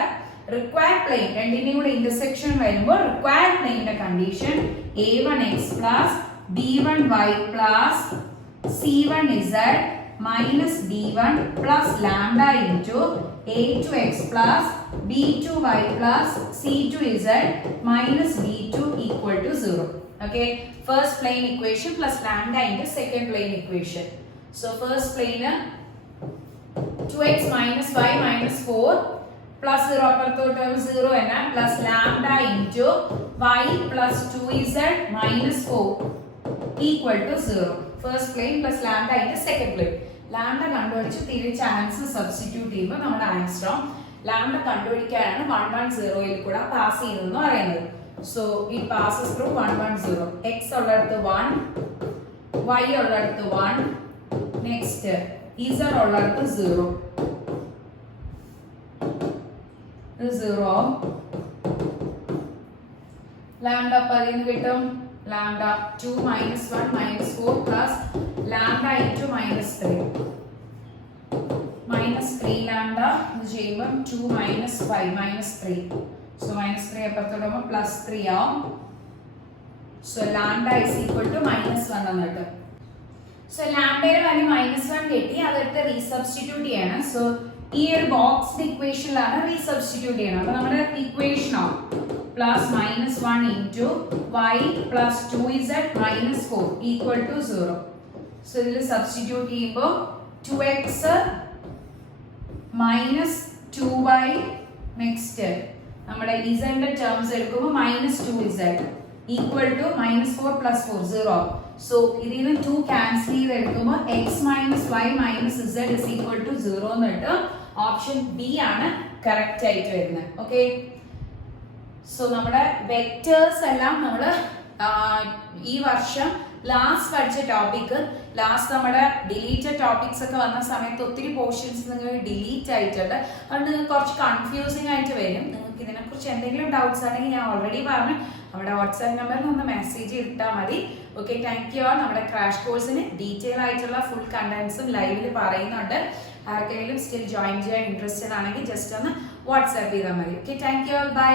required plain രണ്ടിന്റെയും കൂടെ ഇന്റർസെക്ഷൻ വരുമ്പോൾ required പ്ലെയിനിന്റെ condition a1x plus b1y plus c1z minus d1 plus lambda into a2x plus b2y plus c2z minus d2 equal to 0. Okay, first plane equation plus lambda into second plane equation. So first plane 2x minus y minus 4 plus 0 അപ്പുറത്തോട്ട് 0 തന്നെ plus lambda into y plus 2z minus 4 equal to 0. First plane plus lambda into second plane. Lambda കണ്ടുപിടിച്ച് തിരിച്ച് answer substitute ചെയ്യുമ്പോൾ നമ്മുടെ answer lambda കണ്ടുപിടിക്കാനാണ് 110 ൽ കൂടെ pass ചെയ്യുന്നതെന്ന് പറയുന്നത്. So it passes through 110. X ഉള്ളിടത്ത് 1, y ഉള്ളിടത്ത് 1, next z ഉള്ളിടത്ത് 0. 0 lambda പതിന്ന് കിട്ടും lambda 2 minus 1 minus 4 plus lambda into minus 3 minus 3 lambda ഇത് ചെയ്യുമ്പോൾ 2 minus 5 minus 3 so minus 3 അപ്പുറത്തോട്ട് plus 3 ആവും so lambda is equal to minus 1 എന്നിട്ട് so lambda യുടെ വാല്യൂ -1 കിട്ടി അതെടുത്ത് റീസബ്സ്റ്റിറ്റ്യൂട്ട് ചെയ്യണം so ഈ ഒരു ബോക്സ് ഇക്വേഷനിലാണ് റീസബ്സ്റ്റിറ്റ്യൂട്ട് ചെയ്യണം അപ്പോൾ നമ്മുടെ ഇക്വേഷൻ ആവും plus -1 into y plus 2z minus 4 equal to 0 so ഇതിൽ സബ്സ്റ്റിറ്റ്യൂട്ട് ചെയ്യുമ്പോൾ 2x minus 2y next നമ്മുടെ z ന്റെ ടേംസ് എടുക്കുമ്പോൾ -2z equal to -4 plus 4 0 so ഇതിൽ നിന്ന് 2 ക്യാൻസൽ ചെയ്ത് എടുക്കുമ്പോൾ x minus y minus z is equal to 0 എന്നിട്ട് ഓപ്ഷൻ ബി ആണ് കറക്റ്റ് ആയിട്ട് വരുന്നത് ഓക്കെ സോ നമ്മുടെ വെക്ടേഴ്സ് എല്ലാം നമ്മൾ ഈ വർഷം ലാസ്റ്റ് പഠിച്ച ടോപ്പിക് ലാസ്റ്റ് നമ്മുടെ ഡിലീറ്റഡ് ടോപ്പിക്സ് ഒക്കെ വന്ന സമയത്ത് ഒത്തിരി പോർഷൻസ് നിങ്ങൾ ഡിലീറ്റ് ആയിട്ടുണ്ട് അതുകൊണ്ട് നിങ്ങൾക്ക് കുറച്ച് കൺഫ്യൂസിങ് ആയിട്ട് വരും നിങ്ങൾക്ക് ഇതിനെക്കുറിച്ച് എന്തെങ്കിലും ഡൗട്ട്സ് ആണെങ്കിൽ ഞാൻ ഓൾറെഡി പറഞ്ഞു നമ്മുടെ വാട്സാപ്പ് നമ്പറിൽ ഒന്ന് മെസ്സേജ് ഇട്ടാൽ മതി ഓക്കെ താങ്ക് യു നമ്മുടെ ക്രാഷ് കോഴ്സിന് ഡീറ്റെയിൽ ആയിട്ടുള്ള ഫുൾ കണ്ടന്റ്സും ലൈവിൽ പറയുന്നുണ്ട് ആർക്കെങ്കിലും സ്റ്റിൽ ജോയിൻ ചെയ്യാൻ ഇൻട്രസ്റ്റഡ് ആണെങ്കിൽ ജസ്റ്റ് ഒന്ന് വാട്സാപ്പ് ചെയ്താൽ മതി ഓക്കെ താങ്ക് യു ബൈ